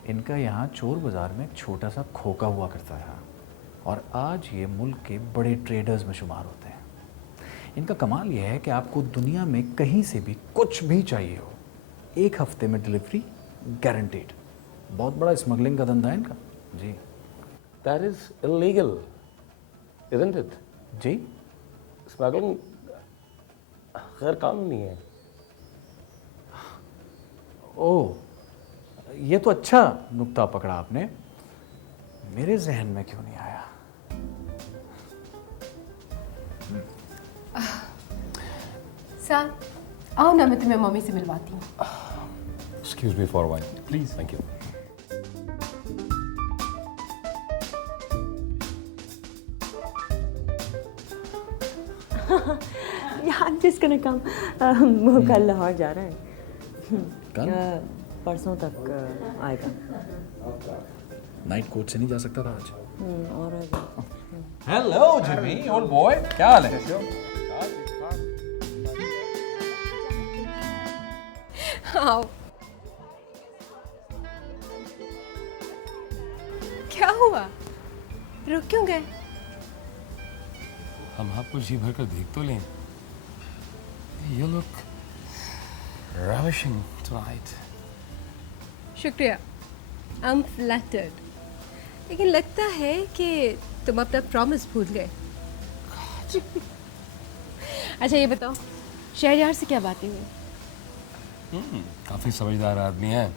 इनका यहाँ चोर बाज़ार में एक छोटा सा खोका हुआ करता था और आज ये मुल्क के बड़े ट्रेडर्स में शुमार होते हैं। इनका कमाल ये है कि आपको दुनिया में कहीं से भी कुछ भी चाहिए हो, 1 हफ्ते में डिलीवरी गारंटीड। बहुत बड़ा स्मगलिंग का धंधा है इनका। जी। That is illegal, isn't it? जी, स्मगलिंग गैर कानूनी है। ओह, ये तो अच्छा नुक्ता पकड़ा आपने, मेरे जहन में क्यों नहीं आया। साथ आओ ना, मैं तुम्हें मम्मी से मिलवाती हूँ। Excuse me for a while, please. Thank you. Yeah, I'm just gonna come. वो कल लाहौर जा रहा है। कल? परसों तक आएगा। नाइट कोट से नहीं जा सकता था आज? और हेलो जिमी, ओल्ड बॉय, क्या हाल है? आओ। क्या हुआ? रुक क्यों गए? हम आपको जी भर कर देख तो लें। You look ravishing tonight. शुक्रिया, I'm flattered. लेकिन लगता है कि तुम अपना प्रॉमिस भूल गए। अच्छा ये बताओ, शहरयार से क्या बातें हुई? काफी समझदार आदमी है।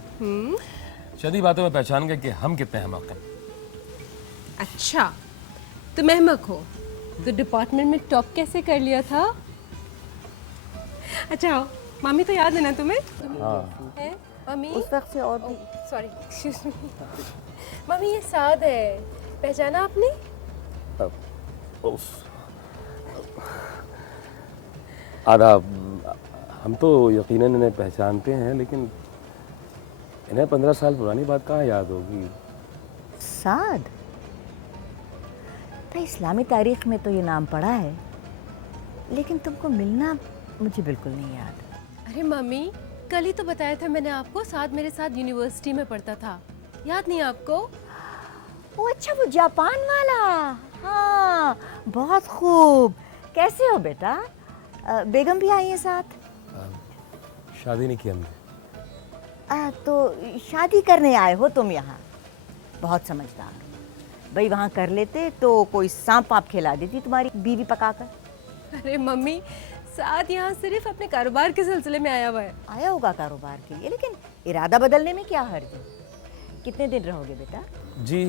चंद ही बातों में पहचान गए कि हम कितने अहमक हैं। अच्छा, तुम अहमक हो तो डिपार्टमेंट में टॉप कैसे कर लिया था? अच्छा आओ, मामी तो याद है ना तुम्हें? हाँ। है मम्मी? उस वक्त से और भी सॉरी, एक्सक्यूज मी। मम्मी ये साद है, पहचाना आपने? आदाब। हम तो यकीनन इन्हें पहचानते हैं, लेकिन इन्हें 15 साल पुरानी बात कहाँ याद होगी। साद? तो इस्लामी तारीख में तो ये नाम पढ़ा है, लेकिन तुमको मिलना मुझे बिल्कुल नहीं याद। अरे मम्मी, कल ही तो बताया था मैंने आपको, साथ मेरे साथ यूनिवर्सिटी में पढ़ता था, याद नहीं आपको? वो अच्छा, वो जापान वाला। हाँ, बहुत खूब। कैसे हो बेटा? बेगम भी आई है साथ? शादी नहीं की हमने। तो शादी करने आए हो तुम यहाँ? बहुत समझदार। भाई वहाँ कर लेते तो कोई सांप पाप खिला देती तुम्हारी बीवी पकाकर। अरे मम्मी, साथ यहाँ सिर्फ अपने कारोबार के सिलसिले में आया हुआ है। आया होगा कारोबार के लिए, लेकिन इरादा बदलने में क्या हर्ज है? कितने दिन रहोगे बेटा? जी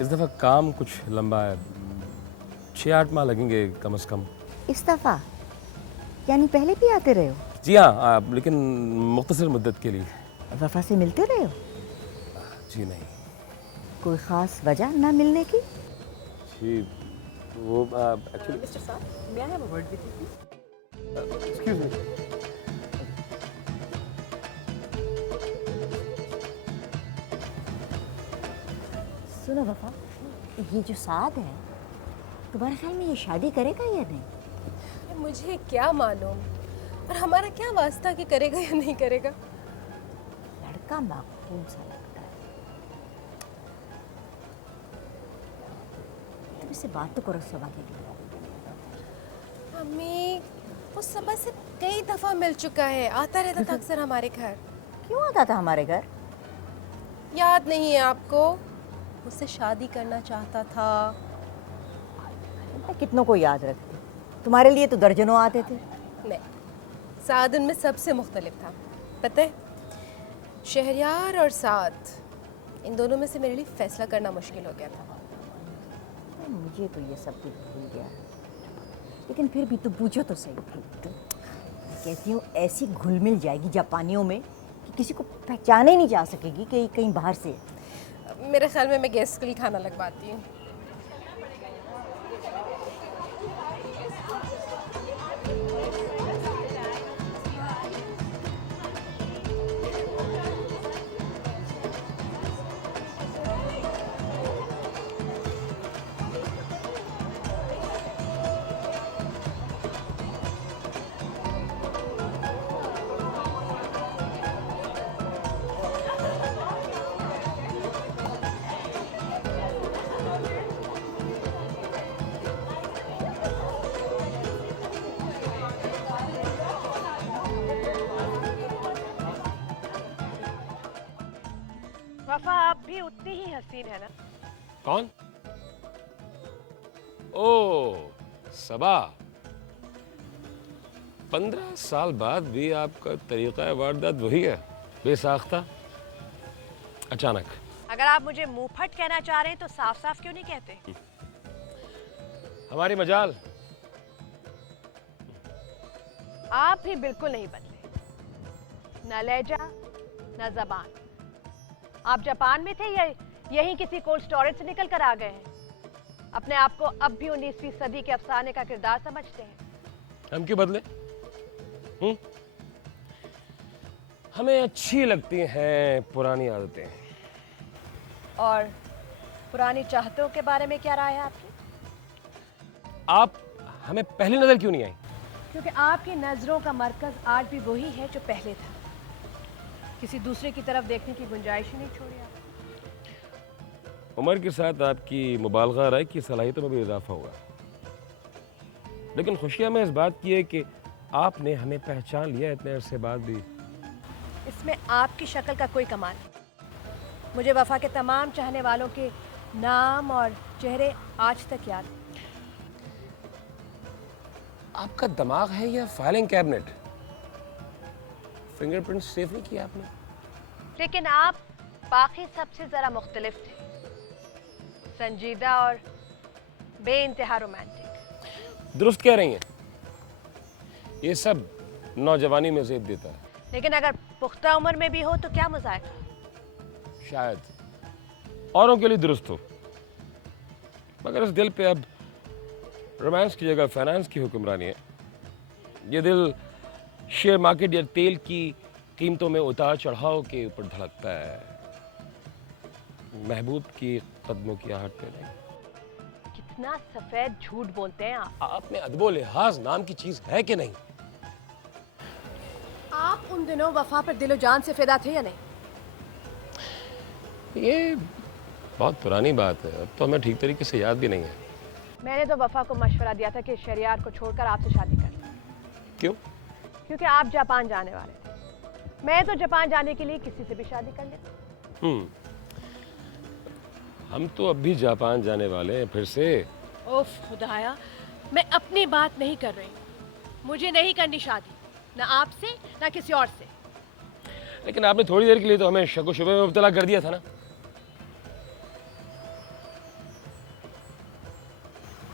इस दफ़ा काम कुछ लंबा है, 6-8 माह लगेंगे कम से कम। इस दफ़ा? यानी पहले भी आते रहे हो? जी हाँ, लेकिन मुख्तसर मुद्दत के लिए। वफा से मिलते रहे हो? जी नहीं। कोई ख़ास वजह ना मिलने की? जी वो एक्चुअली मिस्टर साहब, may I have a word with you, please? Excuse me. सुनो वफा, ये जो साद है, तुम्हारे ख्याल में ये शादी करेगा या नहीं? मुझे क्या मालूम, और हमारा क्या वास्ता कि करेगा या नहीं करेगा। लड़का माकूल सा लगता है। तुम इससे बात तो करो सबा के लिए। मम्मी, वो सबा से कई दफा मिल चुका है, आता रहता था अक्सर हमारे घर। क्यों आता था हमारे घर? याद नहीं है आपको? उससे शादी करना चाहता था। मैं कितनों को याद रखती, तुम्हारे लिए तो दर्जनों आते थे। नहीं, साद उनमें सबसे मुख्तलिफ था। पता है, शहरयार और साद, इन दोनों में से मेरे लिए फैसला करना मुश्किल हो गया था। मुझे तो ये सब कुछ भूल गया, लेकिन फिर भी तुम पूछो तो सही। कहती हूँ ऐसी घुल मिल जाएगी जापानियों में कि किसी को पहचाने नहीं जा सकेगी कि कहीं बाहर से। मेरे ख्याल में मैं गेस्ट के लिए खाना लगवाती हूँ। वफा, आप भी उतनी ही हसीन है ना? कौन? ओ सबा, 15 साल बाद भी आपका तरीका वारदात वही है, बेसाख्ता, अचानक। अगर आप मुझे मुंहफट कहना चाह रहे हैं तो साफ साफ क्यों नहीं कहते? हमारी मजाल। आप भी बिल्कुल नहीं बदले, न लहजा न जबान। आप जापान में थे या यहीं किसी कोल्ड स्टोरेज से निकल कर आ गए हैं? अपने आप को अब भी 19वीं सदी के अफसाने का किरदार समझते हैं? हम क्यों बदले? हमें अच्छी लगती हैं पुरानी आदतें। और पुरानी चाहतों के बारे में क्या राय है आपकी? आप हमें पहली नजर क्यों नहीं आई? क्योंकि आपकी नजरों का मरकज आज भी वही है जो पहले था। किसी दूसरे की तरफ देखने की गुंजाइश ही नहीं छोड़ी आप। उम्र के साथ आपकी मुबालगा राय की सलाहियतों में भी इजाफा हुआ, लेकिन खुशियां में इस बात की है कि आपने हमें पहचान लिया इतने अरसे बाद भी। इसमें आपकी शक्ल का कोई कमाल नहीं। मुझे वफा के तमाम चाहने वालों के नाम और चेहरे आज तक याद हैं। आपका दिमाग है या फाइलिंग कैबिनेट? फिंगरप्रिंट सेव नहीं किया आपने? लेकिन आप बाकी सबसे जरा मुख्तलिफ थे, संजीदा और बेइंतहा रोमांटिक। दुरुस्त कह रही हैं, ये सब नौजवानी में ज़ेब देता है। लेकिन अगर पुख्ता उम्र में भी हो तो क्या मजाक? शायद औरों के लिए दुरुस्त हो, मगर इस दिल पे अब रोमांस की जगह फाइनेंस की हुक्मरानी है। ये दिल शेयर मार्केट या तेल की कीमतों में उतार चढ़ाव के ऊपर धड़कता है, महबूब की कदमों की आहट पे नहीं। कितना सफेद झूठ बोलते हैं आप में अदबो लिहाज नाम की चीज है कि नहीं? आप उन दिनों वफा पर दिलो जान से फिदा थे या नहीं? ये बहुत पुरानी बात है, अब तो हमें ठीक तरीके से याद भी नहीं है। मैंने तो वफा को मशवरा दिया था कि शहरियार को छोड़कर आपसे शादी कर ले। क्यों? क्योंकि आप जापान जाने वाले थे। मैं तो जापान जाने के लिए किसी से भी शादी कर लेती। हम तो अब भी जापान जाने वाले हैं फिर से। ओफ खुदाया, मैं अपनी बात नहीं कर रही। मुझे नहीं करनी शादी, ना आपसे ना किसी और से। लेकिन आपने थोड़ी देर के लिए तो हमें शक शुबे में मुब्तला कर दिया था ना।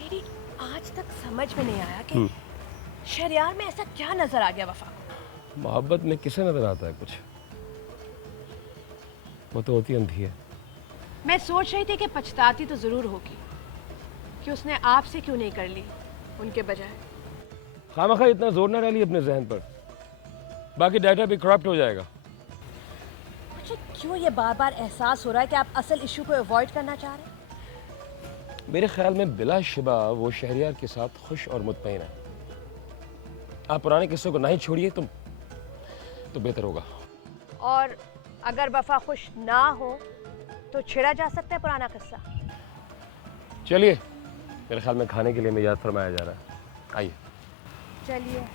मेरी आज तक समझ में नहीं आया कि शहरियार में ऐसा क्या नजर आ गया वफा को। मोहब्बत में किसे नजर आता है कुछ? वो तो होती अंधी है। मैं सोच रही थी कि पछताती तो जरूर होगी कि उसने आपसे क्यों नहीं कर ली उनके बजाय। खामखा इतना जोर ना डालिए अपने जहन पर, बाकी डाटा भी करप्ट हो जाएगा। मुझे क्यों ये बार बार एहसास हो रहा है कि आप असल इशू को अवॉइड करना चाह रहे हैं। मेरे ख्याल में बिलाशुबा वो शहरियार के साथ खुश और मुतमईन है। आप पुराने किस्सों को नहीं छोड़िए तो बेहतर होगा। और अगर वफा खुश ना हो तो छिड़ा जा सकता है पुराना किस्सा। चलिए, मेरे ख्याल में खाने के लिए मैं याद फरमाया जा रहा है। आइए। चलिए।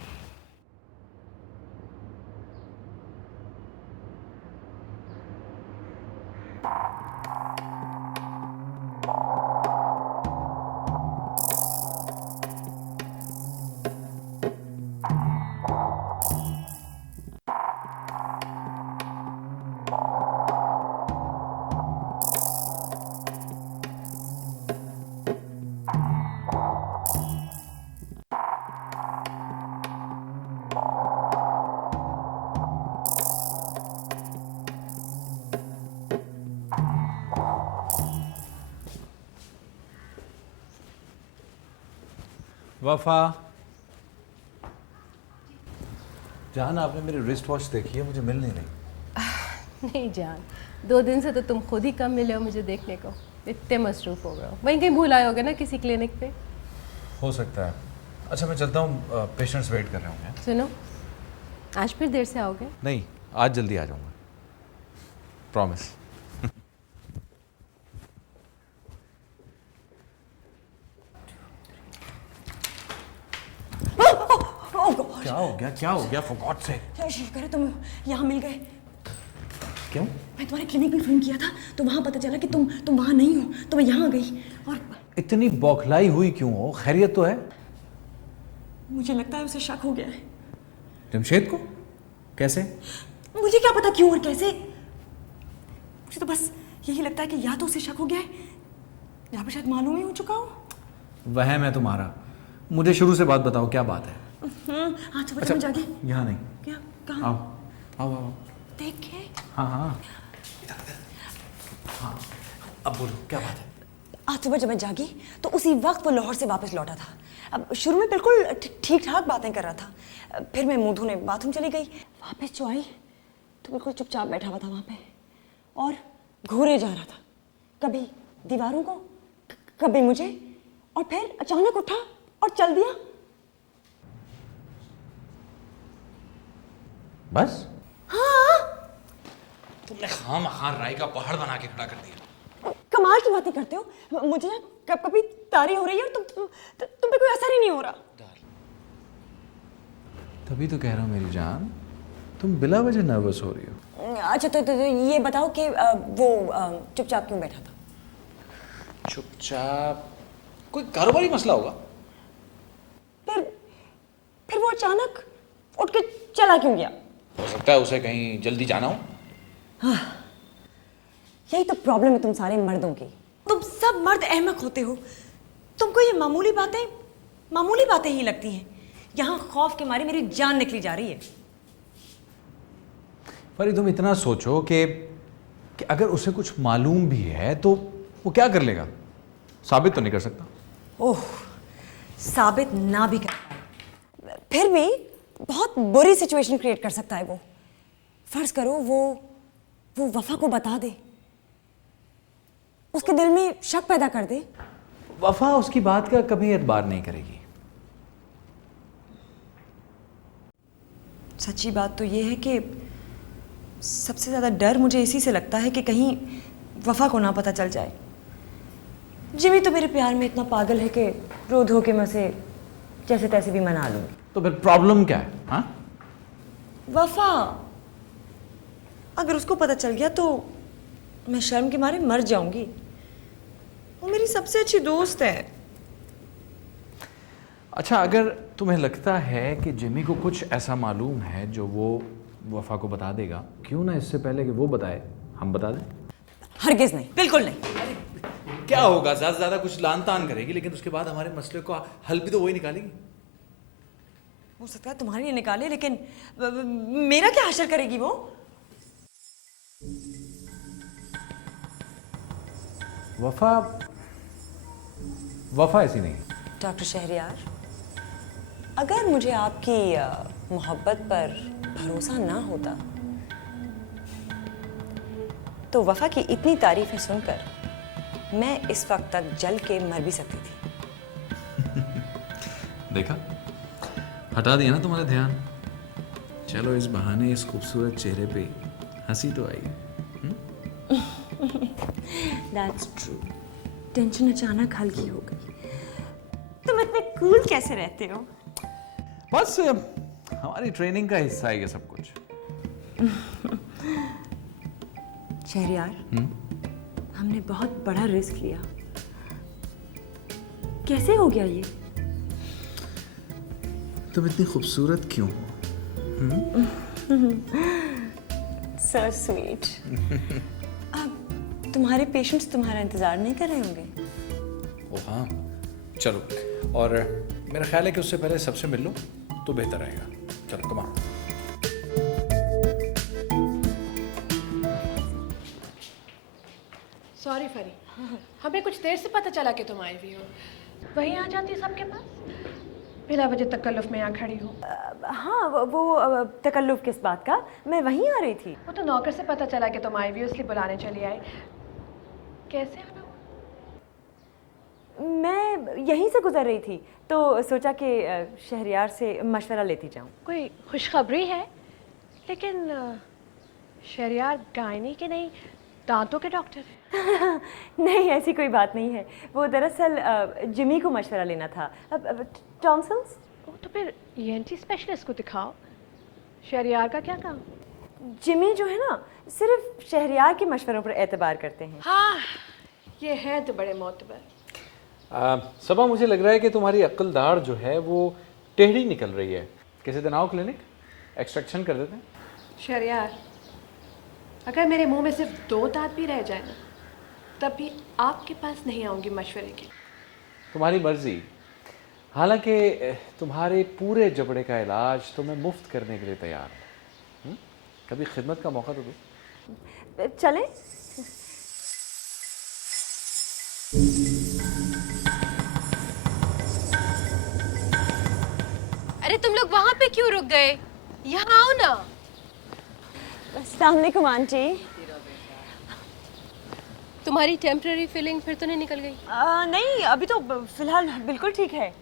वफा, जान आपने मेरी रिस्ट वॉच देखी है, मुझे मिल नहीं रही। नहीं जान, 2 दिन से तो तुम खुद ही कम मिले हो मुझे देखने को। इतने मसरूफ हो गए हो, वहीं कहीं भूल आए होगे ना किसी क्लिनिक पे। हो सकता है। अच्छा मैं चलता हूँ, पेशेंट्स वेट कर रहे होंगे। सुनो, आज फिर देर से आओगे? नहीं, आज जल्दी आ जाऊँगा, प्रॉमिस। क्या हो गया, क्या हो गया? For God sake. शुक्र है तुम यहाँ मिल गए। क्यों? मैं तुम्हारे क्लिनिक में फोन किया था तो वहाँ पता चला कि तुम वहाँ नहीं हो, तो मैं यहाँ गई। और इतनी बौखलाई हुई क्यों हो? खैरियत तो है? मुझे लगता है उसे शक हो गया है। जमशेद को? कैसे? मुझे क्या पता क्यों और कैसे। मुझे तो बस यही लगता है कि या तो उसे शक हो गया है या फिर शायद मालूम ही हो चुका हो। वह मैं तुम्हारा, मुझे शुरू से बात बताओ, क्या बात है? आज सुबह जाके यहाँ नहीं। क्या? कहाँ? आओ आओ आओ। देखे? हाँ हाँ हाँ, अब बोलो क्या बात है? आज सुबह जब मैं जागी तो उसी वक्त वो लाहौर से वापस लौटा था। अब शुरू में बिल्कुल ठीक ठाक बातें कर रहा था, फिर मैं मुंह धोने बाथरूम चली गई। वापस जो आई तो बिल्कुल चुपचाप बैठा हुआ था वहाँ पे और घूरे जा रहा था, कभी दीवारों को, कभी मुझे, और फिर अचानक उठा और चल दिया। बस? हाँ। तुमने खामखा राय का पहाड़ बना के खड़ा कर दिया। कमाल की बातें करते हो। मुझे कभी तारी हो रही है और तुम पे कोई असर ही नहीं हो रहा। तभी तो कह रहा हूँ मेरी जान, तुम बिला वजह नर्वस हो रही हो। अच्छा तो ये बताओ कि वो चुपचाप क्यों बैठा था? चुपचाप? कोई कारोबारी मसला होगा। फिर वो अचानक उठ के चला क्यों गया? हो सकता है उसे कहीं जल्दी जाना हो। हाँ, यही तो प्रॉब्लम है तुम सारे मर्दों की। तुम सब मर्द अहमक होते हो। तुमको ये मामूली बातें ही लगती हैं। यहाँ खौफ के मारे मेरी जान निकली जा रही है। फरी तुम इतना सोचो कि अगर उसे कुछ मालूम भी है तो वो क्या कर लेगा? साबित तो नहीं कर सकता। ओह, साबित ना भी कर पाए फिर भी बहुत बुरी सिचुएशन क्रिएट कर सकता है वो। फर्ज करो वो वफा को बता दे, उसके दिल में शक पैदा कर दे। वफा उसकी बात का कभी एतबार नहीं करेगी। सच्ची बात तो ये है कि सबसे ज़्यादा डर मुझे इसी से लगता है कि कहीं वफा को ना पता चल जाए। जिमी तो मेरे प्यार में इतना पागल है कि रो धो के मैं उसे जैसे तैसे भी मना लूंगी। तो फिर प्रॉब्लम क्या है? हाँ, वफा अगर उसको पता चल गया तो मैं शर्म के मारे मर जाऊंगी। वो मेरी सबसे अच्छी दोस्त है। अच्छा, अगर तुम्हें लगता है कि जिमी को कुछ ऐसा मालूम है जो वो वफा को बता देगा, क्यों ना इससे पहले कि वो बताए हम बता दें? हरगिज नहीं, बिल्कुल नहीं। क्या होगा, ज्यादा से ज्यादा कुछ लान तान करेगी, लेकिन उसके बाद हमारे मसले को हल भी तो वही निकालेगी। हो सकता है तुम्हारे लिए निकाले, लेकिन मेरा क्या हशर करेगी वो? वफा ऐसी नहीं। डॉक्टर शहरयार, अगर मुझे आपकी मोहब्बत पर भरोसा ना होता तो वफा की इतनी तारीफें सुनकर मैं इस वक्त तक जल के मर भी सकती थी। देखा, हटा दिया ना तुम्हारा ध्यान। चलो, इस बहाने इस खूबसूरत चेहरे पे हंसी तो आई। That's true. टेंशन अचानक हल्की हो गई। तुम इतने कूल कैसे रहते हो? बस हमारी ट्रेनिंग का हिस्सा है ये सब कुछ। शहरयार, हमने बहुत बड़ा रिस्क लिया। कैसे हो गया ये? तुम इतनी खूबसूरत क्यों हो? So sweet. अब तुम्हारे पेशेंट्स तुम्हारा इंतजार नहीं कर रहे होंगे? ओ हाँ, चलो, और मेरा ख्याल है कि उससे पहले सबसे मिल लो तो बेहतर रहेगा। चलो, कम ऑन। सॉरी फरी, हमें कुछ देर से पता चला कि तुम आई हुई हो। वहीं आ जाती सबके पास, बिना वजह तकल्लुफ में यहाँ खड़ी हो। हाँ, वो तकल्लुफ किस बात का? मैं वहीं आ रही थी। वो तो नौकर से पता चला कि तुम आई हुई हो, इसलिए बुलाने चली आई। कैसे आना? मैं यहीं से गुजर रही थी तो सोचा कि शहरयार से मशवरा लेती जाऊं। कोई खुशखबरी है? लेकिन शहरयार गायनी के नहीं, दांतों के डॉक्टर हैं। नहीं, ऐसी कोई बात नहीं है। वो दरअसल जिमी को मशवरा लेना था। टॉन्सिल्स। तो फिर ENT स्पेशलिस्ट को दिखाओ। शहरयार का क्या काम? जिमी जो है ना, सिर्फ शहरयार के मशवरों पर एतबार करते हैं। हाँ, ये हैं तो बड़े मोतबर। सबा, मुझे लग रहा है कि तुम्हारी अक्ल दाढ़ जो है वो टेढ़ी निकल रही है। किसी दिन आओ क्लिनिक, एक्सट्रैक्शन कर देते हैं। शहरयार, अगर मेरे मुंह में सिर्फ 2 दांत भी रह जाए ना, तब भी आपके पास नहीं आऊंगी मशवरे के। तुम्हारी मर्जी। हालांकि तुम्हारे पूरे जबड़े का इलाज तो मैं मुफ्त करने के लिए तैयार हूँ। कभी खिदमत का मौका तो दो। चलें? अरे तुम लोग वहाँ पे क्यों रुक गए? यहाँ आओ ना। अस्सलाम वालेकुम आंटी। तुम्हारी टेम्पररी फीलिंग फिर तो नहीं निकल गई? नहीं, अभी तो फिलहाल बिल्कुल ठीक है।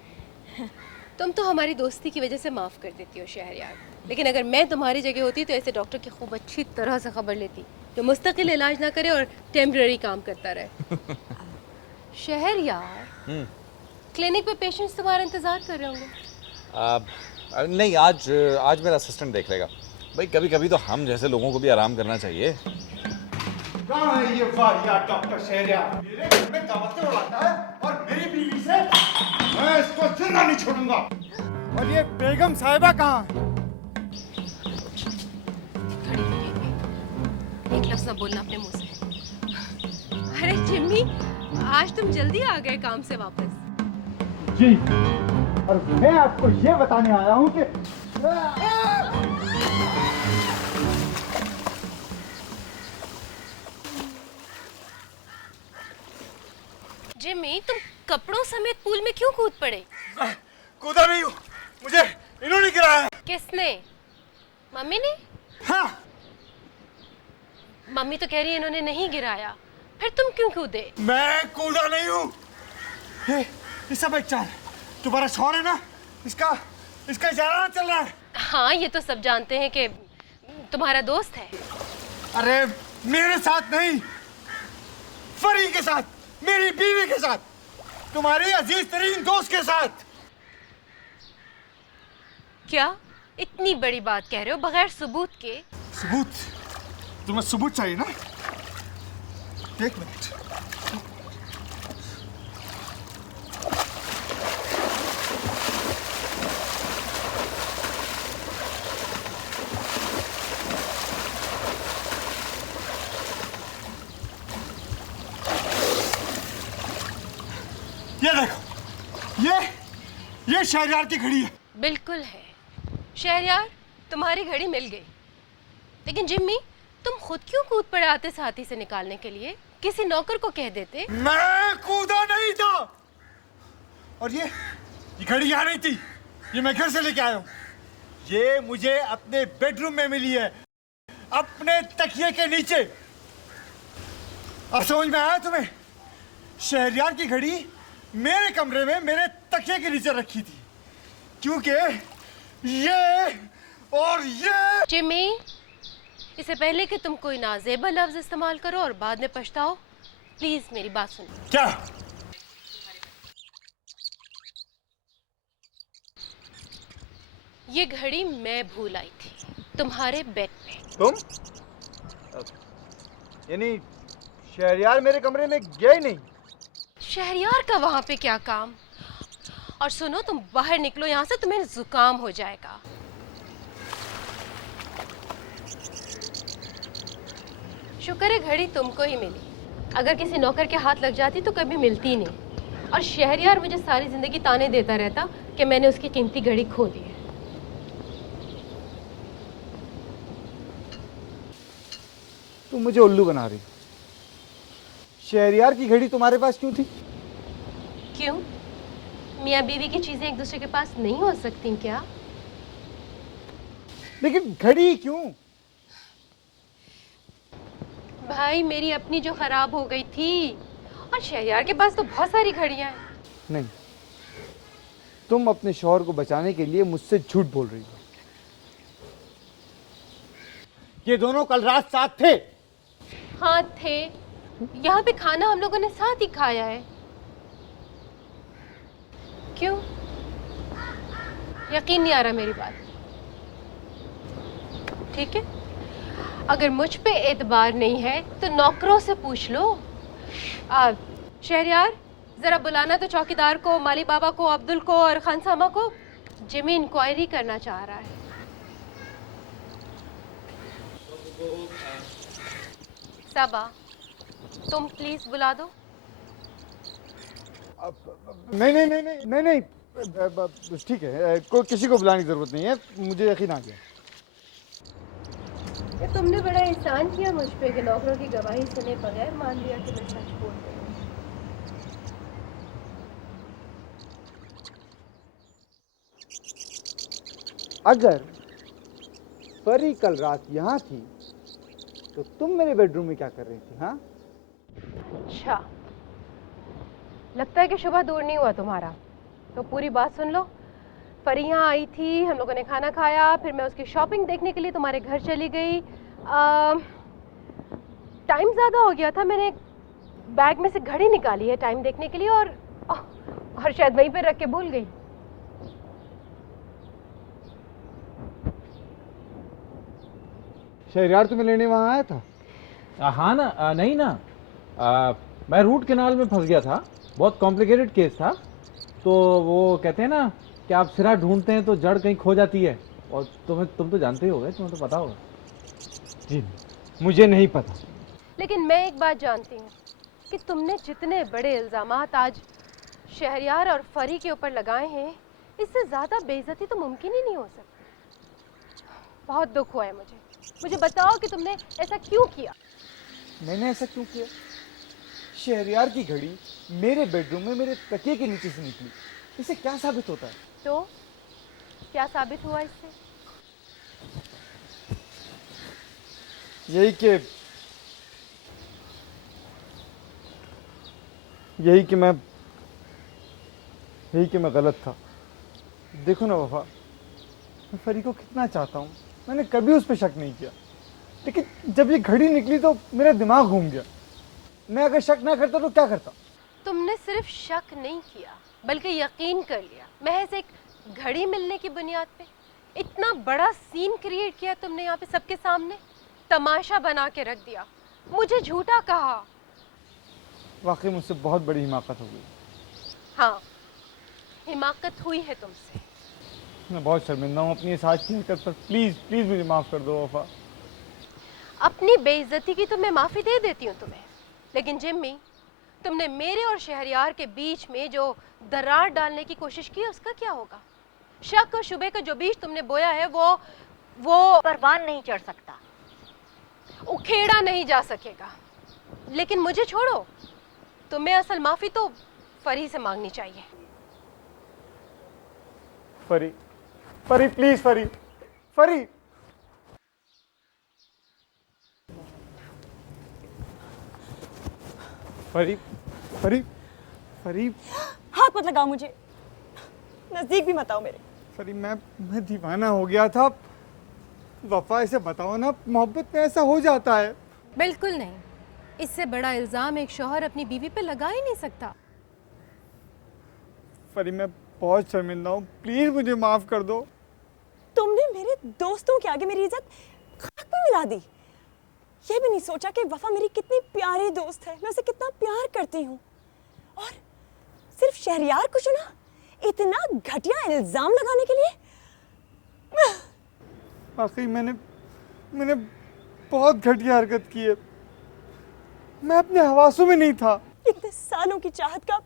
तुम तो हमारी दोस्ती की वजह से माफ़ कर देती हो शहरयार, लेकिन अगर मैं तुम्हारी जगह होती तो ऐसे डॉक्टर की खूब अच्छी तरह से खबर लेती जो मुस्तकिल इलाज ना करे और टेम्पररी काम करता रहे। शहरयार, क्लिनिक पे पेशेंट्स तुम्हारा इंतजार कर रहे होंगे। नहीं, आज मेरा असिस्टेंट देख लेगा। भाई, कभी कभी तो हम जैसे लोगों को भी आराम करना चाहिए। कहाँ है ये वाहियात डॉक्टर शहरयार? मेरे घर में दावतें उड़ाता है और मेरी बीवी से मैं इसको जिंदा नहीं छोड़ूंगा। और ये बेगम साहिबा कहाँ है? खड़ी हुई, एक लफ्ज़ ना बोलना अपने मुंह से। अरे जिम्मी, आज तुम जल्दी आ गए काम से वापस। जी, और मैं आपको ये बताने आया हूँ कि जिमी, तुम कपड़ों समेत पूल में क्यों कूद पड़े? कूदा नहीं हूँ, मुझे इन्होंने गिराया। किसने? मम्मी ने? हाँ। मम्मी तो कह रही है इन्होंने नहीं गिराया, फिर तुम क्यों कूदे? मैं कूदा नहीं हूँ। ये सब एक चाल। तुम्हारा शौहर है ना, इसका इशारा चल रहा है। हाँ, ये तो सब जानते हैं कि तुम्हारा दोस्त है। अरे मेरे साथ नहीं, फरी के साथ, मेरी बीवी के साथ, तुम्हारी अजीज तरीन दोस्त के साथ। क्या इतनी बड़ी बात कह रहे हो बगैर सबूत के? सबूत? तुम्हें सबूत चाहिए ना? एक मिनट। ये देखो, ये शहरयार की घड़ी है। बिल्कुल है शहरयार, तुम्हारी घड़ी मिल गई। लेकिन जिम्मी, तुम खुद क्यों कूद पड़े आते साथी से निकालने के लिए? किसी नौकर को कह देते। मैं कूदा नहीं था। और ये घड़ी यहाँ नहीं थी, ये मैं घर से लेके आया हूँ। ये मुझे अपने बेडरूम में मिली है, अपने तकिए के नीचे। अब समझ में आया तुम्हें? शहरयार की घड़ी मेरे कमरे में मेरे तकिए के नीचे रखी थी, क्योंकि ये और ये। जिम्मी, इससे पहले कि तुम कोई नाजेबा लफ्ज इस्तेमाल करो और बाद में पछताओ, प्लीज मेरी बात सुनो। क्या? ये घड़ी मैं भूल आई थी तुम्हारे बेड पे। तुम? यानी शहरयार मेरे कमरे में गया ही नहीं? शहरयार का वहां पे क्या काम? और सुनो, तुम बाहर निकलो यहाँ से, तुम्हें जुकाम हो जाएगा। शुक्र है घड़ी तुमको ही मिली, अगर किसी नौकर के हाथ लग जाती तो कभी मिलती नहीं। और शहरयार मुझे सारी जिंदगी ताने देता रहता कि मैंने उसकी कीमती घड़ी खो दी है। तुम मुझे उल्लू बना रही। शहरयार की घड़ी तुम्हारे पास क्यों थी? क्यों? मियाँ बीवी की चीजें एक दूसरे के पास नहीं हो सकती क्या? लेकिन घड़ी क्यों? भाई, मेरी अपनी जो खराब हो गई थी, और शहरयार के पास तो बहुत सारी घड़ियां हैं। नहीं, तुम अपने शौहर को बचाने के लिए मुझसे झूठ बोल रही हो। ये दोनों कल रात साथ थे। हाँ थे, यहाँ पे खाना हम लोगों ने साथ ही खाया है। क्यों? यकीन नहीं आ रहा मेरी बात? ठीक है, अगर मुझ पे एतबार नहीं है तो नौकरों से पूछ लो। शहरयार, जरा बुलाना तो चौकीदार को, माली बाबा को, अब्दुल को और खानसामा को। जिमी इंक्वायरी करना चाह रहा है। सबा, तुम प्लीज बुला दो। नहीं, ठीक है, कोई किसी को बुलाने की जरूरत नहीं है, मुझे यकीन आ गया। ये तुमने बड़ा एहसान किया मुझ पे कि नौकरों की गवाही सुने बगैर मान लिया कि मैं सच बोल रही हूँ। अगर परी कल रात यहाँ थी तो तुम मेरे बेडरूम में क्या कर रही थी? हाँ, अच्छा, लगता है कि शुभ दूर नहीं हुआ तुम्हारा। तो पूरी बात सुन लो। परी यहाँ आई थी, हम लोगों ने खाना खाया, फिर मैं उसकी शॉपिंग देखने के लिए तुम्हारे घर चली गई। टाइम ज़्यादा हो गया था, मैंने बैग में से घड़ी निकाली है टाइम देखने के लिए, और शायद वहीं पे रख के भूल गई। शहरयार तुम्हें लेने वहाँ आया था? हाँ ना, नहीं ना, मैं रूट कैनाल में फंस गया था, बहुत कॉम्प्लिकेटेड केस था। तो वो कहते हैं ना कि आप सिरा ढूंढते हैं तो जड़ कहीं खो जाती है, और तुम तो जानते ही होगे, तुम्हें तो पता होगा। जी मुझे नहीं पता। लेकिन मैं एक बात जानती हूँ कि तुमने जितने बड़े इल्ज़ामात आज शहरयार और फरी के ऊपर लगाए हैं, इससे ज़्यादा बेइज्जती तो मुमकिन ही नहीं हो सकती। बहुत दुख हुआ है मुझे बताओ कि तुमने ऐसा क्यों किया? मैंने ऐसा क्यों किया? शहरयार की घड़ी मेरे बेडरूम में मेरे तकिए के नीचे से निकली, इससे क्या साबित होता है? तो क्या साबित हुआ इससे? यही कि मैं गलत था। देखो ना वफा, मैं फरी को कितना चाहता हूँ, मैंने कभी उस पर शक नहीं किया, लेकिन जब ये घड़ी निकली तो मेरा दिमाग घूम गया। मैं अगर शक ना करता तो क्या करता? तुमने सिर्फ शक नहीं किया बल्कि यकीन कर लिया। महज एक घड़ी मिलने की बुनियाद पे इतना बड़ा सीन क्रिएट किया तुमने यहाँ पे सबके सामने, तमाशा बना के रख दिया, मुझे झूठा कहा। वाकई मुझसे बहुत बड़ी हिमाकत हो गई। हाँ, हिमाकत हुई है तुमसे। मैं बहुत शर्मिंदा हूँ अपनी इस आज की हरकत पर। प्लीज प्लीज मुझे माफ कर दो वफा। अपनी बेइज्जती की तो मैं माफी दे देती हूँ तुम्हें, लेकिन जिम्मी, तुमने मेरे और शहरयार के बीच में जो दरार डालने की कोशिश की है उसका क्या होगा? शक और शुबे का जो बीज तुमने बोया है वो परवान नहीं चढ़ सकता, उखेड़ा नहीं जा सकेगा। लेकिन मुझे छोड़ो, तुम्हें असल माफी तो फरी से मांगनी चाहिए। फरी, फरी प्लीज, फरी, फरी। फरी, फरी, फरी। हाथ मत लगाओ मुझे, नजदीक भी मत आओ मेरे। फरी, मैं दीवाना हो गया था। वफा, इसे बताओ ना, मोहब्बत में ऐसा हो जाता है। बिल्कुल नहीं, इससे बड़ा इल्जाम एक शौहर अपनी बीवी पे लगा ही नहीं सकता। फरी, मैं बहुत शर्मिंदा हूँ, प्लीज मुझे माफ कर दो। तुमने मेरे दोस्तों के आगे मेरी इज्जत खाक में मिला दी। ये भी नहीं सोचा कि वफा मेरी कितनी प्यारी दोस्त है, मैं उसे कितना प्यार करती हूँ, और सिर्फ शहरयार को चुना इतना घटिया इल्जाम लगाने के लिए। वाकई मैंने बहुत घटिया हरकत की है। मैं अपने हवासों में नहीं था। इतने सालों की चाहत का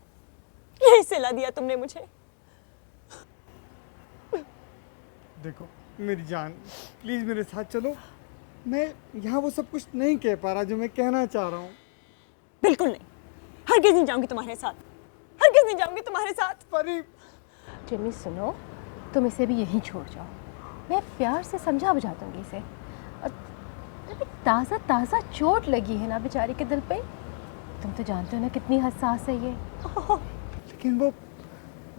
यही सिला दिया तुमने मुझे। देखो मेरी जान, प्लीज मेरे साथ चलो। मैं यहाँ वो सब कुछ नहीं कह पा रहा जो मैं कहना चाह रहा हूँ। बिल्कुल नहीं, हरगिज़ नहीं जाऊंगी तुम्हारे साथ, हरगिज़ नहीं जाऊंगी तुम्हारे साथ। परी, जिमी सुनो, तुम इसे भी यहीं छोड़ जाओ, मैं प्यार से समझा बुझा दूंगी इसे। और अभी ताज़ा ताज़ा चोट लगी है ना बेचारी के दिल पे, तुम तो जानते हो ना कितनी हसास है ये। लेकिन वो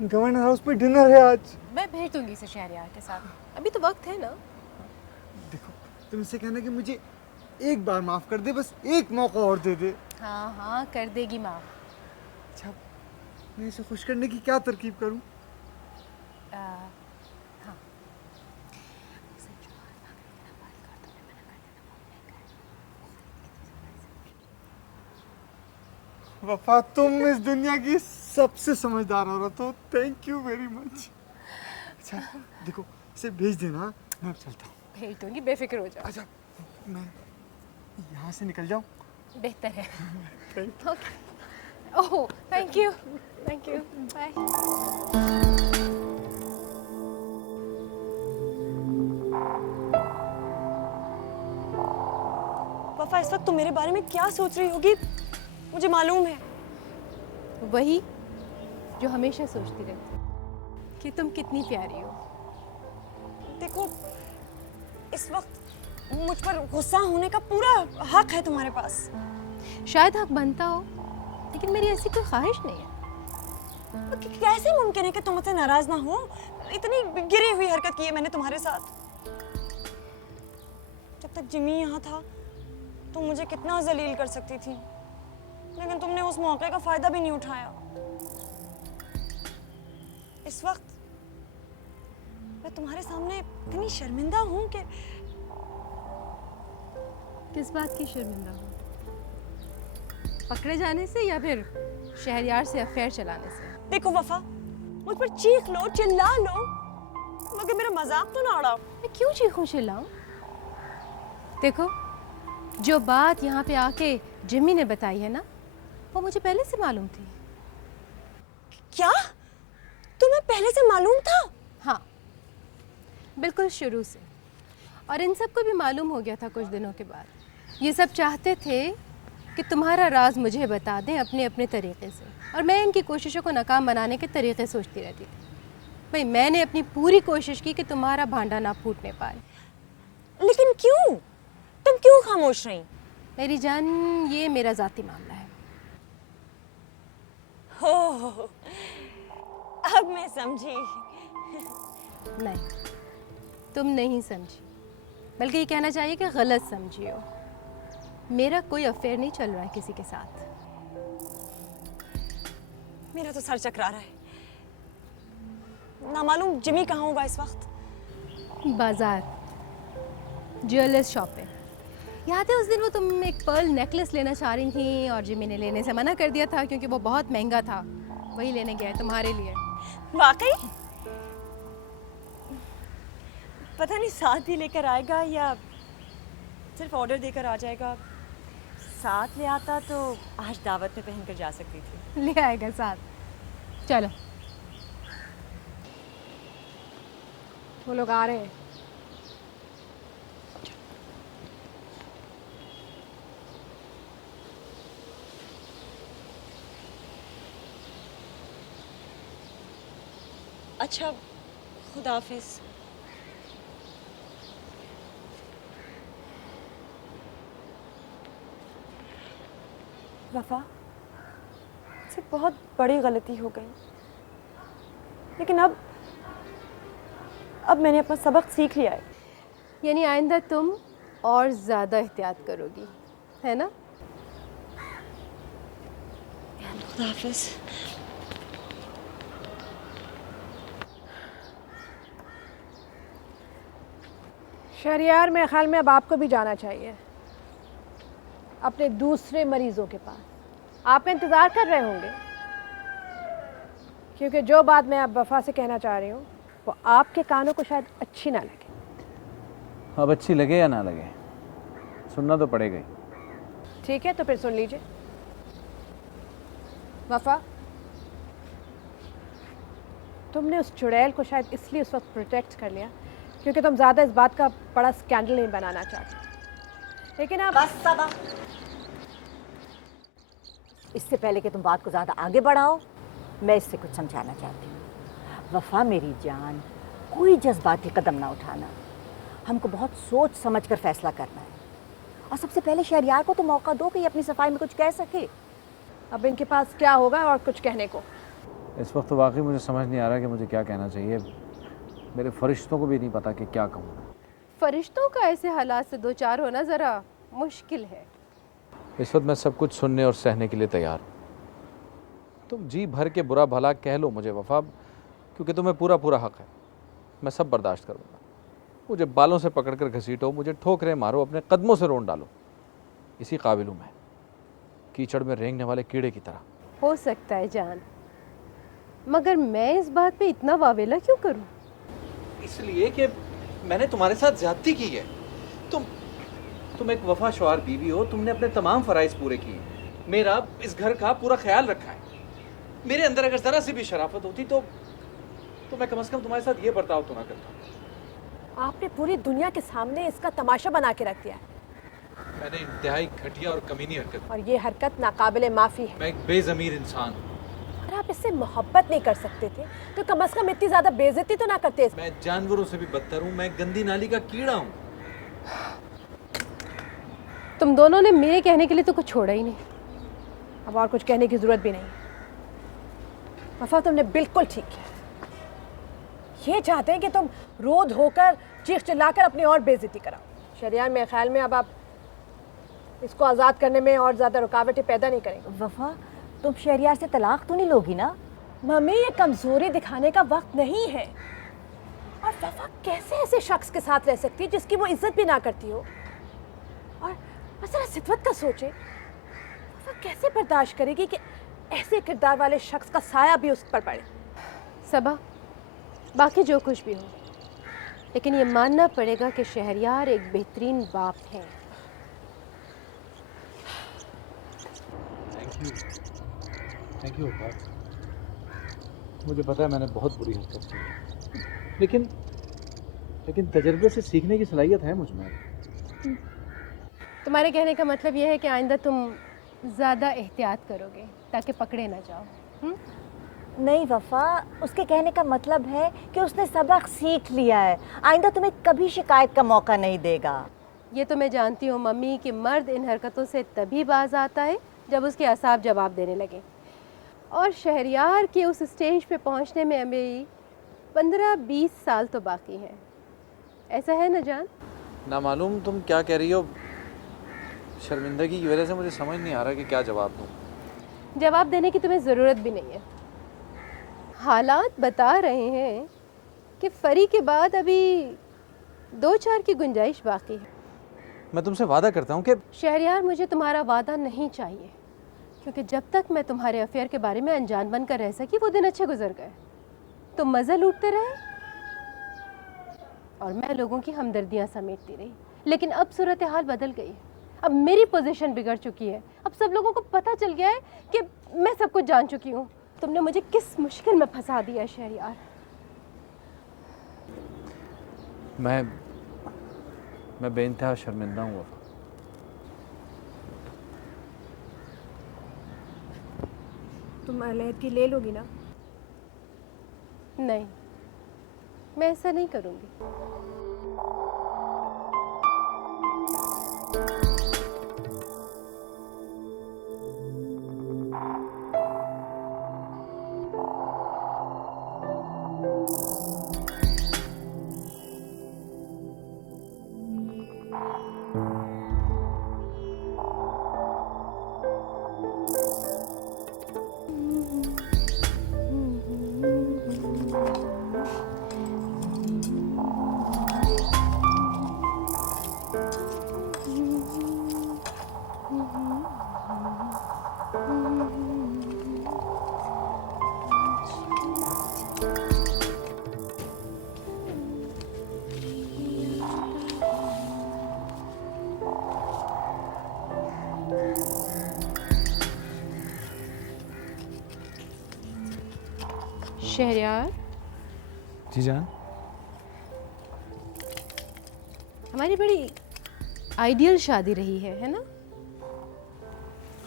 गवर्नर हाउस पे डिनर है आज। मैं भेज दूंगी इसे शहरयार के साथ, अभी तो वक्त है ना। देखो, तुम इसे कहना कि मुझे एक बार माफ कर दे, बस एक मौका और दे दे। हाँ हाँ, कर देगी माफ। अच्छा, मैं इसे खुश करने की क्या तरकीब करूं? हाँ, वफा, तुम इस दुनिया की सबसे समझदार औरत हो। Thank you very much. अच्छा देखो, इसे भेज देना, मैं अब चलता हूँ। भेज दूंगी, बेफिक्र हो जाओ। अच्छा, मैं यहाँ से निकल जाऊँ? बेहतर है। Thank you. ओह, thank you, thank you, bye. Wafa, इस वक्त तुम मेरे बारे में क्या सोच रही होगी मुझे मालूम है। वही जो हमेशा सोचती रहती कि तुम कितनी प्यारी हो। देखो, इस वक्त मुझ पर गुस्सा होने का पूरा हक है तुम्हारे पास। शायद हक बनता हो, लेकिन मेरी ऐसी कोई ख्वाहिश नहीं है। कैसे मुमकिन है कि तुम मुझसे नाराज ना हो? इतनी गिरी हुई हरकत की है मैंने तुम्हारे साथ। जब तक जिमी यहाँ था तुम मुझे कितना जलील कर सकती थी, लेकिन तुमने उस मौके का फायदा भी नहीं उठाया। इस वक्त मैं तुम्हारे सामने इतनी शर्मिंदा हूँ कि। किस बात की शर्मिंदा हो? पकड़े जाने से या फिर शहरयार से अफेयर चलाने से? देखो वफा, मुझ पर चीख लो, चिल्ला लो, मगर मेरा मजाक तो ना उड़ाओ। मैं क्यों चीखूं चिल्लाऊं? देखो, जो बात यहाँ पे आके जिम्मी ने बताई है ना, वो मुझे पहले से मालूम थी। क्या? तुम्हें पहले से मालूम था? हाँ, बिल्कुल शुरू से। और इन सबको भी मालूम हो गया था कुछ दिनों के बाद। ये सब चाहते थे कि तुम्हारा राज मुझे बता दें अपने अपने तरीक़े से, और मैं इनकी कोशिशों को नाकाम बनाने के तरीक़े सोचती रहती थी। भाई मैंने अपनी पूरी कोशिश की कि तुम्हारा भांडा ना फूटने पाए। लेकिन क्यों? तुम क्यों खामोश रही? मेरी जान, ये मेरा ज़ाती मामला है। हो, अब मैं समझी। नहीं, तुम नहीं समझी, बल्कि ये कहना चाहिए कि गलत समझी हो। मेरा कोई अफेयर नहीं चल रहा है किसी के साथ। मेरा तो सर चकरा रहा है। ना मालूम जिमी कहाँ होगा इस वक्त। बाजार, ज्वेलर्स शॉप पे। याद है उस दिन वो तुम एक पर्ल नेकलेस लेना चाह रही थी और जिमी ने लेने से मना कर दिया था क्योंकि वो बहुत महंगा था। वही लेने गया है तुम्हारे लिए। वाकई? पता नहीं साथ ही लेकर आएगा या सिर्फ ऑर्डर देकर आ जाएगा। साथ ले आता तो आज दावत में पहनकर जा सकती थी। ले आएगा साथ। चलो, वो लोग आ रहे हैं। अच्छा, खुदा हाफिज। वफा, से बहुत बड़ी गलती हो गई, लेकिन अब मैंने अपना सबक सीख लिया है। यानी आइंदा तुम और ज़्यादा एहतियात करोगी, है ना? खुदा हाफिज। शहरियार, मेरे ख्याल में अब आपको भी जाना चाहिए अपने दूसरे मरीजों के पास। आपका इंतज़ार कर रहे होंगे, क्योंकि जो बात मैं अब वफा से कहना चाह रही हूँ वो आपके कानों को शायद अच्छी ना लगे। अब अच्छी लगे या ना लगे, सुनना तो पड़ेगा ही। ठीक है, तो फिर सुन लीजिए। वफा, तुमने उस चुड़ैल को शायद इसलिए उस वक्त प्रोटेक्ट कर लिया क्योंकि तुम ज़्यादा इस बात का बड़ा स्कैंडल नहीं बनाना चाहते, लेकिन अब बस सबा, इससे पहले कि तुम बात को ज़्यादा आगे बढ़ाओ, मैं इससे कुछ समझाना चाहती हूँ। वफा मेरी जान, कोई जज्बाती कदम ना उठाना। हमको बहुत सोच समझ कर फैसला करना है, और सबसे पहले शहरियार को तो मौका दो कि ये अपनी सफाई में कुछ कह सके। अब इनके पास क्या होगा और कुछ कहने को? इस वक्त तो वाकई मुझे समझ नहीं आ रहा कि मुझे क्या कहना चाहिए। मेरे फरिश्तों को भी नहीं पता कि क्या कहूँ। फरिश्तों का ऐसे हालात से दो चार होना ज़रा मुश्किल है। इस वक्त मैं सब कुछ सुनने और सहने के लिए तैयार हूँ। तुम जी भर के बुरा भला कह लो मुझे वफा, क्योंकि तुम्हें पूरा पूरा हक है। मैं सब बर्दाश्त करूँगा। मुझे बालों से पकड़कर घसीटो, मुझे ठोकरें मारो, अपने कदमों से रोंद डालो, इसी काबिल हूँ मैं, कीचड़ में रेंगने वाले कीड़े की तरह। हो सकता है जान, मगर मैं इस बात पे इतना वावेला क्यों करूँ? इसलिए कि मैंने तुम्हारे साथ ज्यादती की है। तुम एक वफाशवार बीवी हो, तुमने अपने तमाम फराइज पूरे किए, मेरा इस घर का पूरा ख्याल रखा है। मेरे अंदर अगर जरा सी भी शराफत होती तो मैं कम से कम तुम्हारे साथ ये बर्ताव तो ना करता। आपने पूरी दुनिया के सामने इसका तमाशा बना के रख दिया है। मैंने इंतहाई घटिया और कमीनी हरकत, और ये हरकत नाकाबिले माफ़ी है। मैं एक बेज़मीर इंसान हूँ। अगर आप इससे मोहब्बत नहीं कर सकते थे तो कम से कम इतनी ज़्यादा बेइज्जती तो ना करते। मैं जानवरों से भी बदतर हूँ, मैं गंदी नाली का कीड़ा हूँ। तुम दोनों ने मेरे कहने के लिए तो कुछ छोड़ा ही नहीं। अब और कुछ कहने की ज़रूरत भी नहीं। वफा, तुमने बिल्कुल ठीक किया। ये चाहते हैं कि तुम रो धोकर चीख चिल्लाकर अपनी और बेइज्जती कराओ। शरिया मेरे ख्याल में अब आप इसको आज़ाद करने में और ज़्यादा रुकावटें पैदा नहीं करेंगे। वफा, तुम शहरियार से तलाक तो नहीं लोगी ना? मम्मी, ये कमज़ोरी दिखाने का वक्त नहीं है। और वफा कैसे ऐसे शख्स के साथ रह सकती है जिसकी वो इज्जत भी ना करती हो? और जरा सिद्वत का सोचे, वफा कैसे बर्दाश्त करेगी कि ऐसे किरदार वाले शख्स का साया भी उस पर पड़े? सबा, बाकी जो कुछ भी हो, लेकिन ये मानना पड़ेगा कि शहरियार एक बेहतरीन बाप है। Thank you. मुझे पता है मैंने बहुत बुरी हरकत की, लेकिन तजर्बे से सीखने की सलाहियत है मुझ में। तुम्हारे कहने का मतलब यह है कि आइंदा तुम ज़्यादा एहतियात करोगे ताकि पकड़े ना जाओ। नहीं वफ़ा, उसके कहने का मतलब है कि उसने सबक सीख लिया है, आइंदा तुम्हें कभी शिकायत का मौका नहीं देगा। ये तो मैं जानती हूँ मम्मी कि मर्द इन हरकतों से तभी बाज आता है जब उसके असाब जवाब देने लगे, और शहरयार के उस स्टेज पे पहुँचने में अभी 15-20 साल तो बाकी है। ऐसा है ना जान? ना मालूम तुम क्या कह रही हो। शर्मिंदगी की वजह से मुझे समझ नहीं आ रहा कि क्या जवाब दूँ। जवाब देने की तुम्हें ज़रूरत भी नहीं है। हालात बता रहे हैं कि फरी के बाद अभी 2-4 की गुंजाइश बाकी है। मैं तुमसे वादा करता हूँ कि शहरयार, मुझे तुम्हारा वादा नहीं चाहिए, क्योंकि जब तक मैं तुम्हारे अफेयर के बारे में अनजान बनकर रह सकी वो दिन अच्छे गुजर गए। तुम मज़े लूटते रहे और मैं लोगों की हमदर्दियाँ समेटती रही, लेकिन अब सूरत हाल बदल गई है। अब मेरी पोजीशन बिगड़ चुकी है। अब सब लोगों को पता चल गया है कि मैं सब कुछ जान चुकी हूँ। तुमने मुझे किस मुश्किल में फंसा दिया शहरयार। मैं बेइंतहा शर्मिंदा हूँ वफा। तुम अलहदगी ले लोगी ना? नहीं, मैं ऐसा नहीं करूँगी। शहरयार जी जान। हमारी बड़ी आइडियल शादी रही है ना?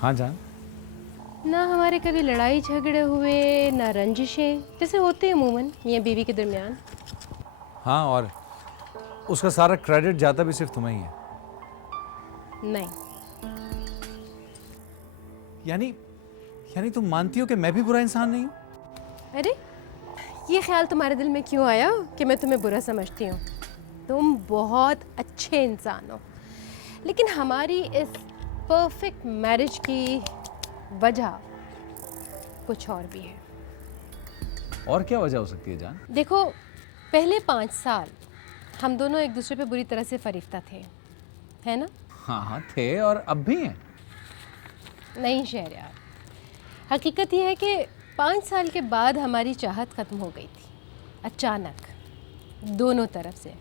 हाँ जान। ना हमारे कभी लड़ाई झगड़े हुए, ना रंजिशें, जैसे होते हैं अमूमन मियाँ बीवी के दरमियान। हाँ, और उसका सारा क्रेडिट जाता भी सिर्फ तुम्हें ही है। नहीं। यानी तुम मानती हो कि मैं भी बुरा इंसान नहीं हूँ? अरे, ये ख्याल तुम्हारे दिल में क्यों आया कि मैं तुम्हें बुरा समझती हूँ? तुम बहुत अच्छे इंसान हो, लेकिन हमारी इस परफेक्ट मैरिज की वजह कुछ और भी है। और क्या वजह हो सकती है जान? देखो, पहले 5 साल हम दोनों एक दूसरे पे बुरी तरह से फरीफ्ता थे, है ना? हाँ थे, और अब भी हैं। नहीं शहरयार, हकीकत यह है कि 5 साल के बाद हमारी चाहत ख़त्म हो गई थी, अचानक, दोनों तरफ से।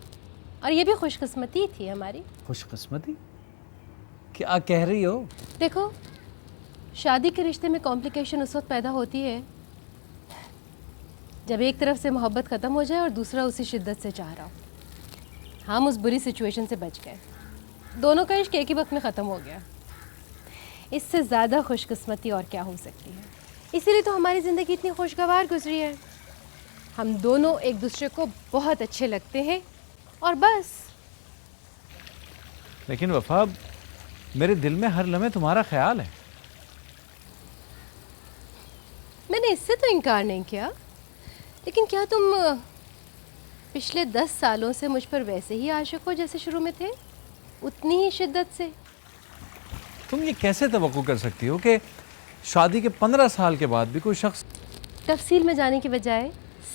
और ये भी खुशकिस्मती थी हमारी। खुशकिस्मती? क्या कह रही हो? देखो, शादी के रिश्ते में कॉम्प्लिकेशन उस वक्त पैदा होती है जब एक तरफ से मोहब्बत ख़त्म हो जाए और दूसरा उसी शिद्दत से चाह रहा हो। हम उस बुरी सिचुएशन से बच गए, दोनों का इश्क एक ही वक्त में ख़त्म हो गया। इससे ज़्यादा खुशकिस्मती और क्या हो सकती है? इसीलिए तो हमारी ज़िंदगी इतनी खुशगवार गुजरी है। हम दोनों एक दूसरे को बहुत अच्छे लगते हैं और बस। लेकिन वफा, मेरे दिल में हर लम्हे तुम्हारा ख्याल है। मैंने इससे तो इनकार नहीं किया, लेकिन क्या तुम पिछले 10 सालों से मुझ पर वैसे ही आशिक हो जैसे शुरू में थे, उतनी ही शिद्दत से? तुम ये कैसे तवक्को कर सकती हो कि शादी के 15 साल के बाद भी कोई शख्स... तफसील में जाने की बजाय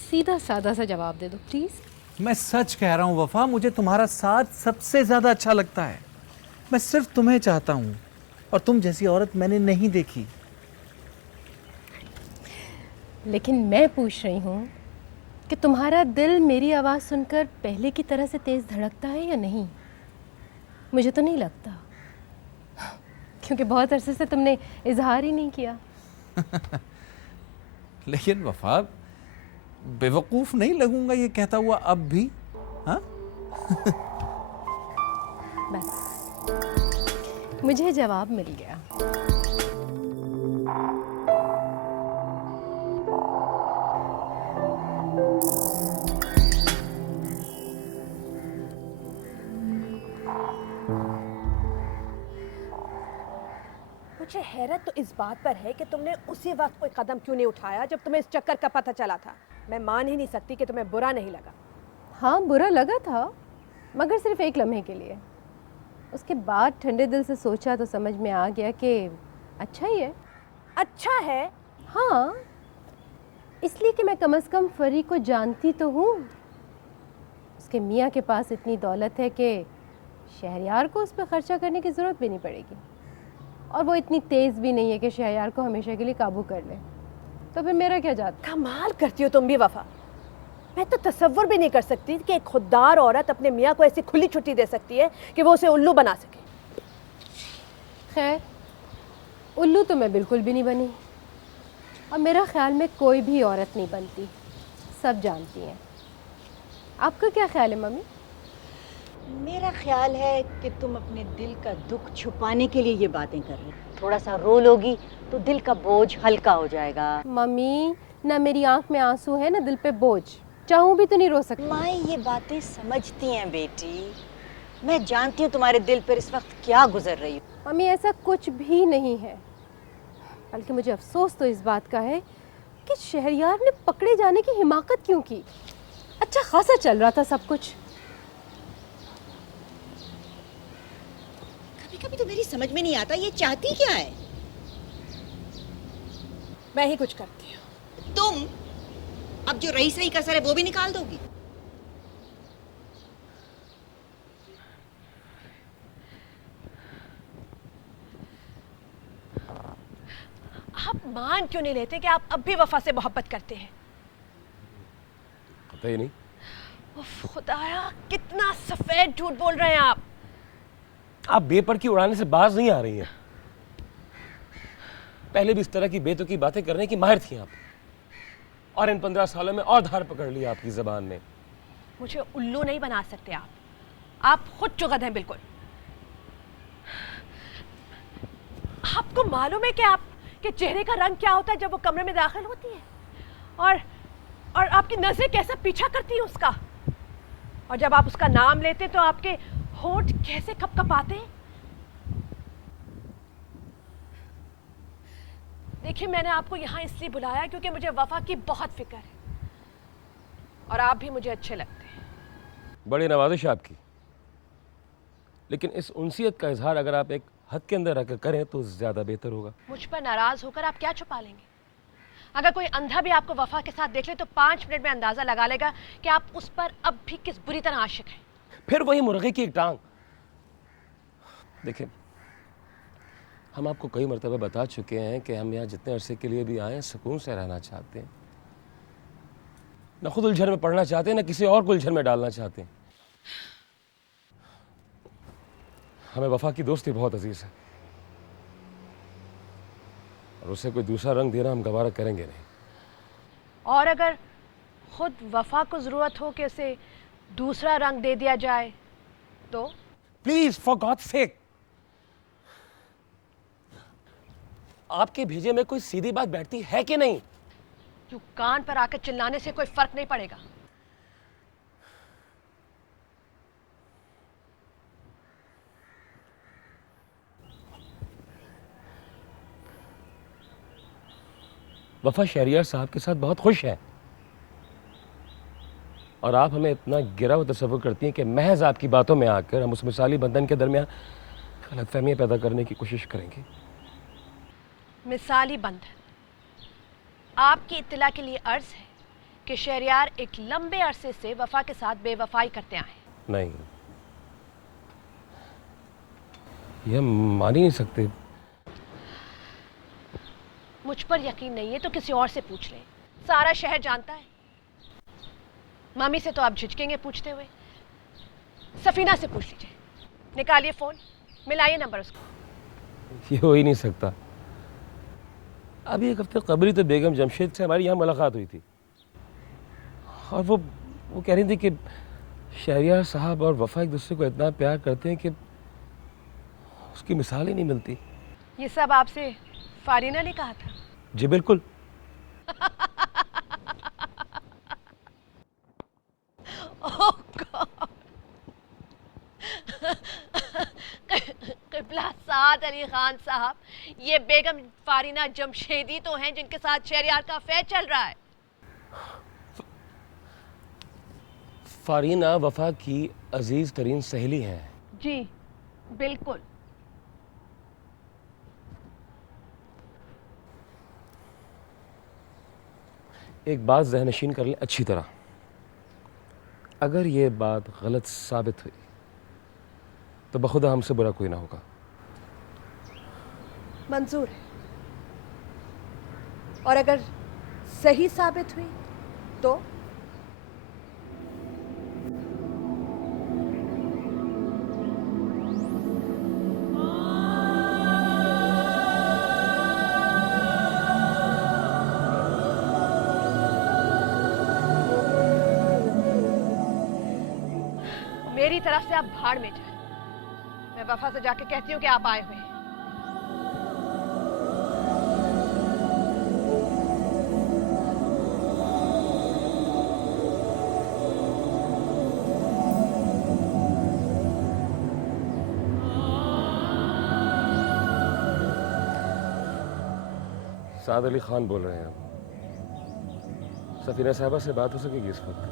सीधा सादा सा जवाब दे दो प्लीज़। मैं सच कह रहा हूँ वफा, मुझे तुम्हारा साथ सबसे ज़्यादा अच्छा लगता है। मैं सिर्फ तुम्हें चाहता हूँ, और तुम जैसी औरत मैंने नहीं देखी। लेकिन मैं पूछ रही हूँ कि तुम्हारा दिल मेरी आवाज़ सुनकर पहले की तरह से तेज़ धड़कता है या नहीं? मुझे तो नहीं लगता, क्योंकि बहुत अरसे से तुमने इजहार ही नहीं किया। लेकिन वफा, बेवकूफ़ नहीं लगूंगा ये कहता हुआ अब भी? हाँ? बस, मुझे जवाब मिल गया। हैरत तो इस बात पर है कि तुमने उसी वक्त कोई कदम क्यों नहीं उठाया जब तुम्हें इस चक्कर का पता चला था। मैं मान ही नहीं सकती कि तुम्हें बुरा नहीं लगा। हाँ बुरा लगा था, मगर सिर्फ एक लम्हे के लिए। उसके बाद ठंडे दिल से सोचा तो समझ में आ गया कि अच्छा ही है। अच्छा है? हाँ, इसलिए कि मैं कम से कम फरी को जानती तो हूँ। उसके मियाँ के पास इतनी दौलत है कि शहरयार को उस पर खर्चा करने की ज़रूरत भी नहीं पड़ेगी, और वो इतनी तेज़ भी नहीं है कि शहरयार को हमेशा के लिए काबू कर ले। तो फिर मेरा क्या जाता। कमाल करती हो तुम भी वफा। मैं तो तसव्वुर भी नहीं कर सकती कि एक खुददार औरत अपने मियाँ को ऐसी खुली छुट्टी दे सकती है कि वो उसे उल्लू बना सके। खैर, उल्लू तो मैं बिल्कुल भी नहीं बनी, और मेरा ख्याल में कोई भी औरत नहीं बनती, सब जानती हैं। आपका क्या ख्याल है मम्मी? मेरा ख्याल है कि तुम अपने दिल का दुख छुपाने के लिए ये बातें कर रही हो। थोड़ा सा रो लोगी तो दिल का बोझ हल्का हो जाएगा। मम्मी, ना मेरी आंख में आंसू है ना दिल पे बोझ, चाहूँ भी तो नहीं रो सकती। माँ ये बातें समझती हैं बेटी, मैं जानती हूँ तुम्हारे दिल पर इस वक्त क्या गुजर रही हो। मम्मी ऐसा कुछ भी नहीं है, बल्कि मुझे अफसोस तो इस बात का है कि शहरयार ने पकड़े जाने की हिमाकत क्यों की। अच्छा खासा चल रहा था सब कुछ। कभी कभी तो मेरी समझ में नहीं आता ये चाहती क्या है। मैं ही कुछ करती हूँ। तुम अब जो रही सही कसर है वो भी निकाल दोगी। आप मान क्यों नहीं लेते कि आप अब भी वफा से मोहब्बत करते हैं? पता ही नहीं। उफ, खुदाया कितना सफेद झूठ बोल रहे हैं आप। आप बेपर की उड़ाने से बाज नहीं आ रही हैं। पहले भी इस तरह की बेतुकी बातें करने की माहिर थी आप, और इन 15 सालों में और धार पकड़ ली आपकी ज़बान ने। मुझे उल्लू नहीं बना सकते आप खुद चुगत हैं बिल्कुल। आपको मालूम है कि आपके चेहरे का रंग क्या होता है जब वो कमरे में दाखिल होती है, और आपकी नजरें कैसा पीछा करती हैं उसका, और जब आप उसका नाम लेते तो आपके होंठ कैसे कपकपाते हैं। देखिए, मैंने आपको यहाँ इसलिए बुलाया क्योंकि मुझे वफा की बहुत फिक्र है, और आप भी मुझे अच्छे लगते हैं। बड़ी नवाजिश आपकी, लेकिन इस उनसियत का इजहार अगर आप एक हद के अंदर रखकर करें तो ज़्यादा बेहतर होगा। मुझ पर नाराज होकर आप क्या छुपा लेंगे? अगर कोई अंधा भी आपको वफा के साथ देख ले तो 5 मिनट में अंदाजा लगा लेगा कि आप उस पर अब भी किस बुरी तरह आशिक हैं। फिर वही मुर्गे की एक टांग। देखिए, हम आपको कई मरतबा बता चुके हैं कि हम यहाँ जितने अरसे के लिए भी आए सुकून से रहना चाहते हैं, न खुद उलझन में पड़ना चाहते हैं, न किसी और को उलझन में डालना चाहते हैं। हमें वफा की दोस्ती बहुत अजीज है, और उसे कोई दूसरा रंग देना हम गवारा करेंगे नहीं। और अगर खुद वफा को जरूरत हो कि उसे दूसरा रंग दे दिया जाए तो? प्लीज, फॉर गॉड्स सेक, आपके भेजे में कोई सीधी बात बैठती है कि नहीं? जो कान पर आकर चिल्लाने से कोई फर्क नहीं पड़ेगा। वफा शहरियार साहब के साथ बहुत खुश है, और आप हमें इतना गिरा हुआ तस्वुर करती हैं कि महज आपकी बातों में आकर हम उस मिसाली बंधन के दरमियान गलतफहमियां पैदा करने की कोशिश करेंगे। मिसाली बंधन? आपकी इत्तला के लिए अर्ज है कि शहरियार एक लंबे अरसे से वफा के साथ बेवफाई करते आए। नहीं, ये हम मान ही नहीं सकते। मुझ पर यकीन नहीं है तो किसी और से पूछ लें, सारा शहर जानता है। मामी से तो आप झिझकेंगे पूछते हुए, सफीना से पूछ लीजिए। निकालिए फोन, मिलाइए नंबर उसको। ये हो ही नहीं सकता। अभी एक हफ्ते कबल ही तो बेगम जमशेद से हमारी यहाँ मुलाकात हुई थी, और वो कह रही थी कि शहरियार साहब और वफा एक दूसरे को इतना प्यार करते हैं कि उसकी मिसाल ही नहीं मिलती। ये सब आपसे फारीना ने कहा था? जी बिल्कुल। ओह गॉड, क़िबला साद अली खान साहब ये बेगम फारीना जमशेदी तो हैं जिनके साथ शहरयार का अफेयर चल रहा है। फारीना वफा की अजीज तरीन सहेली है। जी बिल्कुल। एक बात ज़हनशीन कर लें अच्छी तरह, अगर ये बात गलत साबित हुई तो बखुदा हमसे बुरा कोई ना होगा। मंजूर है। और अगर सही साबित हुई तो मेरी तरफ से आप भाड़ में जाए। मैं वफा से जाके कहती हूँ कि आप आए हुए हैं। साद अली खान बोल रहे हैं। सफीना साहबा से बात हो सकेगी इस वक्त?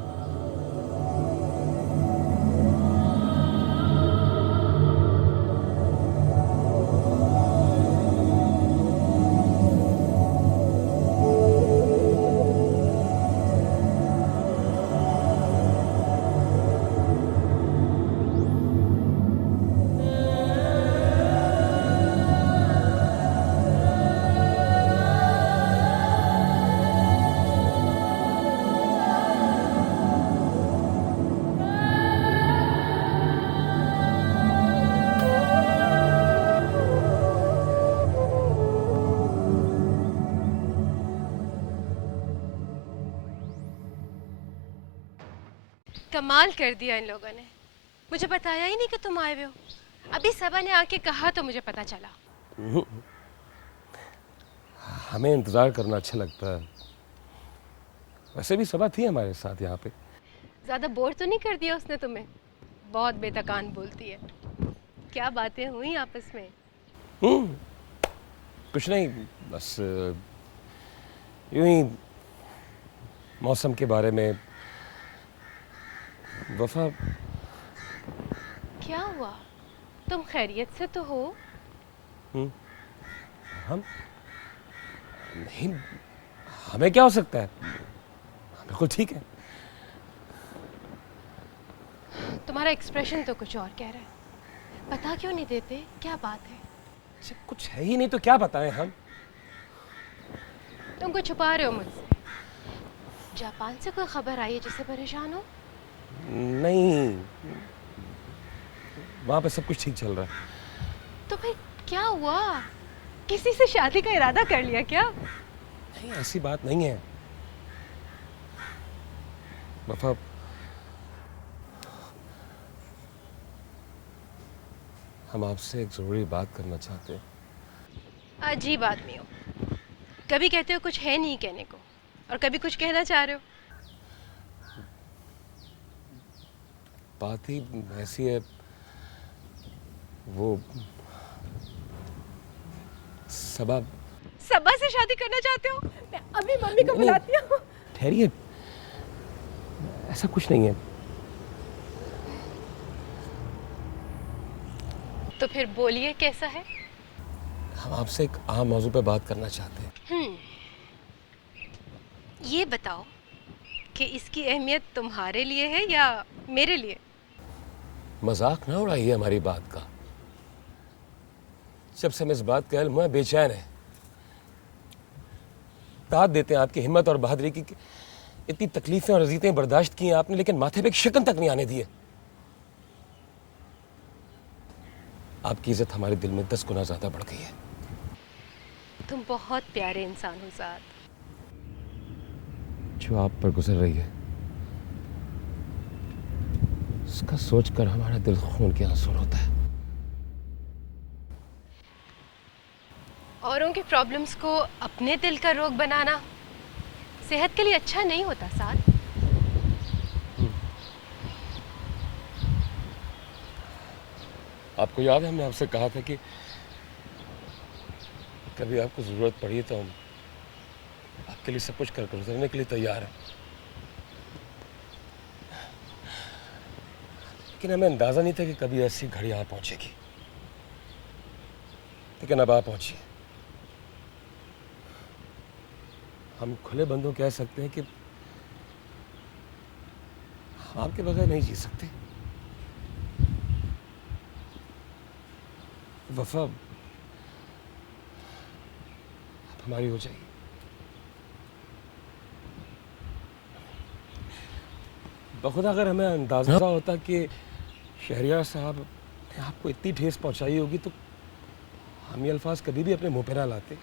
कमाल कर दिया इन लोगों ने, मुझे बताया ही नहीं कि तुम आए हुए हो। अभी सबा ने आके कहा तो मुझे पता चला। हमें इंतज़ार करना अच्छा लगता है। वैसे भी सबा थी हमारे साथ यहाँ पे। ज़्यादा बोर तो नहीं कर दिया उसने तुम्हें? बहुत बेतकान बोलती है। क्या बातें हुई आपस में? कुछ नहीं, बस यूं ही मौसम के बारे में। वफा क्या हुआ? तुम खैरियत से तो हो? हम नहीं, हमें क्या हो सकता है, बिल्कुल ठीक है। तुम्हारा एक्सप्रेशन तो कुछ और कह रहा है। बता क्यों नहीं देते, क्या बात है? जब कुछ है ही नहीं तो क्या बताएं हम? तुम कुछ छुपा रहे हो मुझसे। जापान से कोई खबर आई है जिससे परेशान हो? नहीं, वहां पे सब कुछ ठीक चल रहा है। तो फिर क्या हुआ? किसी से शादी का इरादा कर लिया क्या? नहीं, ऐसी बात नहीं है। वफा, हम आपसे एक जरूरी बात करना चाहते हैं। अजीब आदमी हो, कभी कहते हो कुछ है नहीं कहने को और कभी कुछ कहना चाह रहे हो। बात ही ऐसी है, वो सबा से शादी करना चाहते हो? मैं अभी मम्मी को बुलाती हूँ। ठहरिए, ऐसा कुछ नहीं है। तो फिर बोलिए कैसा है? हम आपसे एक आम मौजू पे बात करना चाहते हैं। ये बताओ कि इसकी अहमियत तुम्हारे लिए है या मेरे लिए? मजाक ना उड़ाइए हमारी बात का। जब से हम इस बात का मैं बेचैन है। दाद देते हैं आपकी हिम्मत और बहादुरी की। इतनी तकलीफें और अज़ीतें बर्दाश्त की हैं आपने, लेकिन माथे पे एक शिकन तक नहीं आने दिए। आपकी इज्जत हमारे दिल में 10 गुना ज्यादा बढ़ गई है। तुम बहुत प्यारे इंसान हो साद। जो आप पर गुजर रही है उसका सोचकर हमारा दिल खून के आंसू होता है। औरों की प्रॉब्लम्स को अपने दिल का रोग बनाना सेहत के लिए अच्छा नहीं होता साद। आपको याद है हमने आपसे कहा था कि कभी आपको ज़रूरत पड़ी तो हम आपके लिए सब कुछ कर गुजरने के लिए तैयार हैं। लेकिन हमें अंदाज़ा नहीं था कि कभी ऐसी घड़ी यहाँ पहुँचेगी, लेकिन अब आप पहुँची। हम खुले बंदों कह सकते हैं कि हम आपके बगैर नहीं जी सकते। वफा आप हमारी हो जाएगी। बखुदा अगर हमें अंदाजा होता कि शहरियार साहब ने आपको इतनी ठेस पहुंचाई होगी तो हम ये अल्फाज कभी भी अपने मुंह पे ना लाते।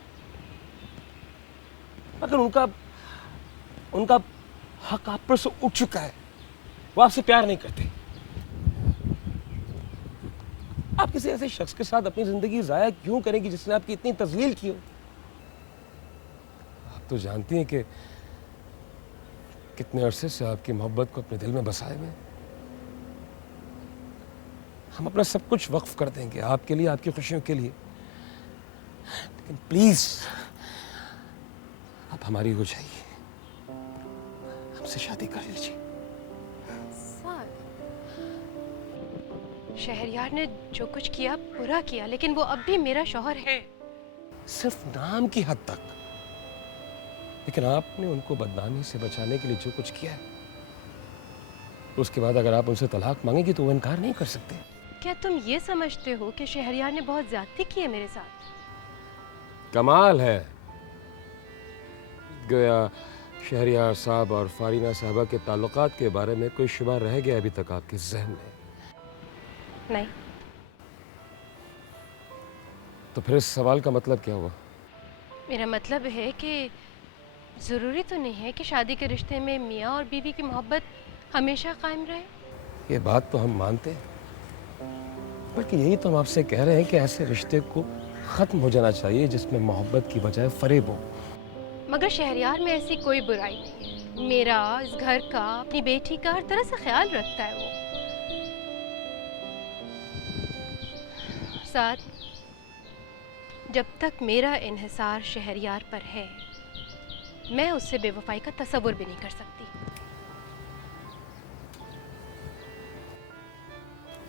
मगर उनका हक आप पर से उठ चुका है। वो आपसे प्यार नहीं करते। आप किसी ऐसे शख्स के साथ अपनी जिंदगी जाया क्यों करेंगी जिसने आपकी इतनी तजलील की हो? आप तो जानती हैं कि कितने अरसे से आपकी मोहब्बत को अपने दिल में बसाए हुए। हम अपना सब कुछ वक्फ कर देंगे आपके लिए, आपकी खुशियों के लिए, लेकिन प्लीज आप हमारी हो जाइए, हमसे शादी कर लीजिए। शहरयार ने जो कुछ किया बुरा किया, लेकिन वो अब भी मेरा शौहर है। सिर्फ नाम की हद तक। लेकिन आपने उनको बदनामी से बचाने के लिए जो कुछ किया है, उसके बाद अगर आप उनसे तलाक मांगेंगी तो वो इनकार नहीं कर सकते। क्या तुम ये समझते हो कि शहरयार ने बहुत ज्यादती की है मेरे साथ? कमाल है, गोया शहरयार साहब और फारीना साहबा के ताल्लुकात के बारे में कोई शुबा रह गया अभी तक आपके जहन में? नहीं। तो फिर इस सवाल का मतलब क्या हुआ? मेरा मतलब है कि ज़रूरी तो नहीं है कि शादी के रिश्ते में मियाँ और बीवी की मोहब्बत हमेशा कायम रहे। ये बात तो हम मानते हैं, बल्कि यही तो हम आपसे कह रहे हैं कि ऐसे रिश्ते को ख़त्म हो जाना चाहिए जिसमें मोहब्बत की बजाय फरेब हो। मगर शहरयार में ऐसी कोई बुराई नहीं है। मेरा, इस घर का, अपनी बेटी का हर तरह से ख्याल रखता है वो। साथ जब तक मेरा इन्हिसार शहरयार पर है, मैं उससे बेवफाई का तसव्वुर भी नहीं कर सकती।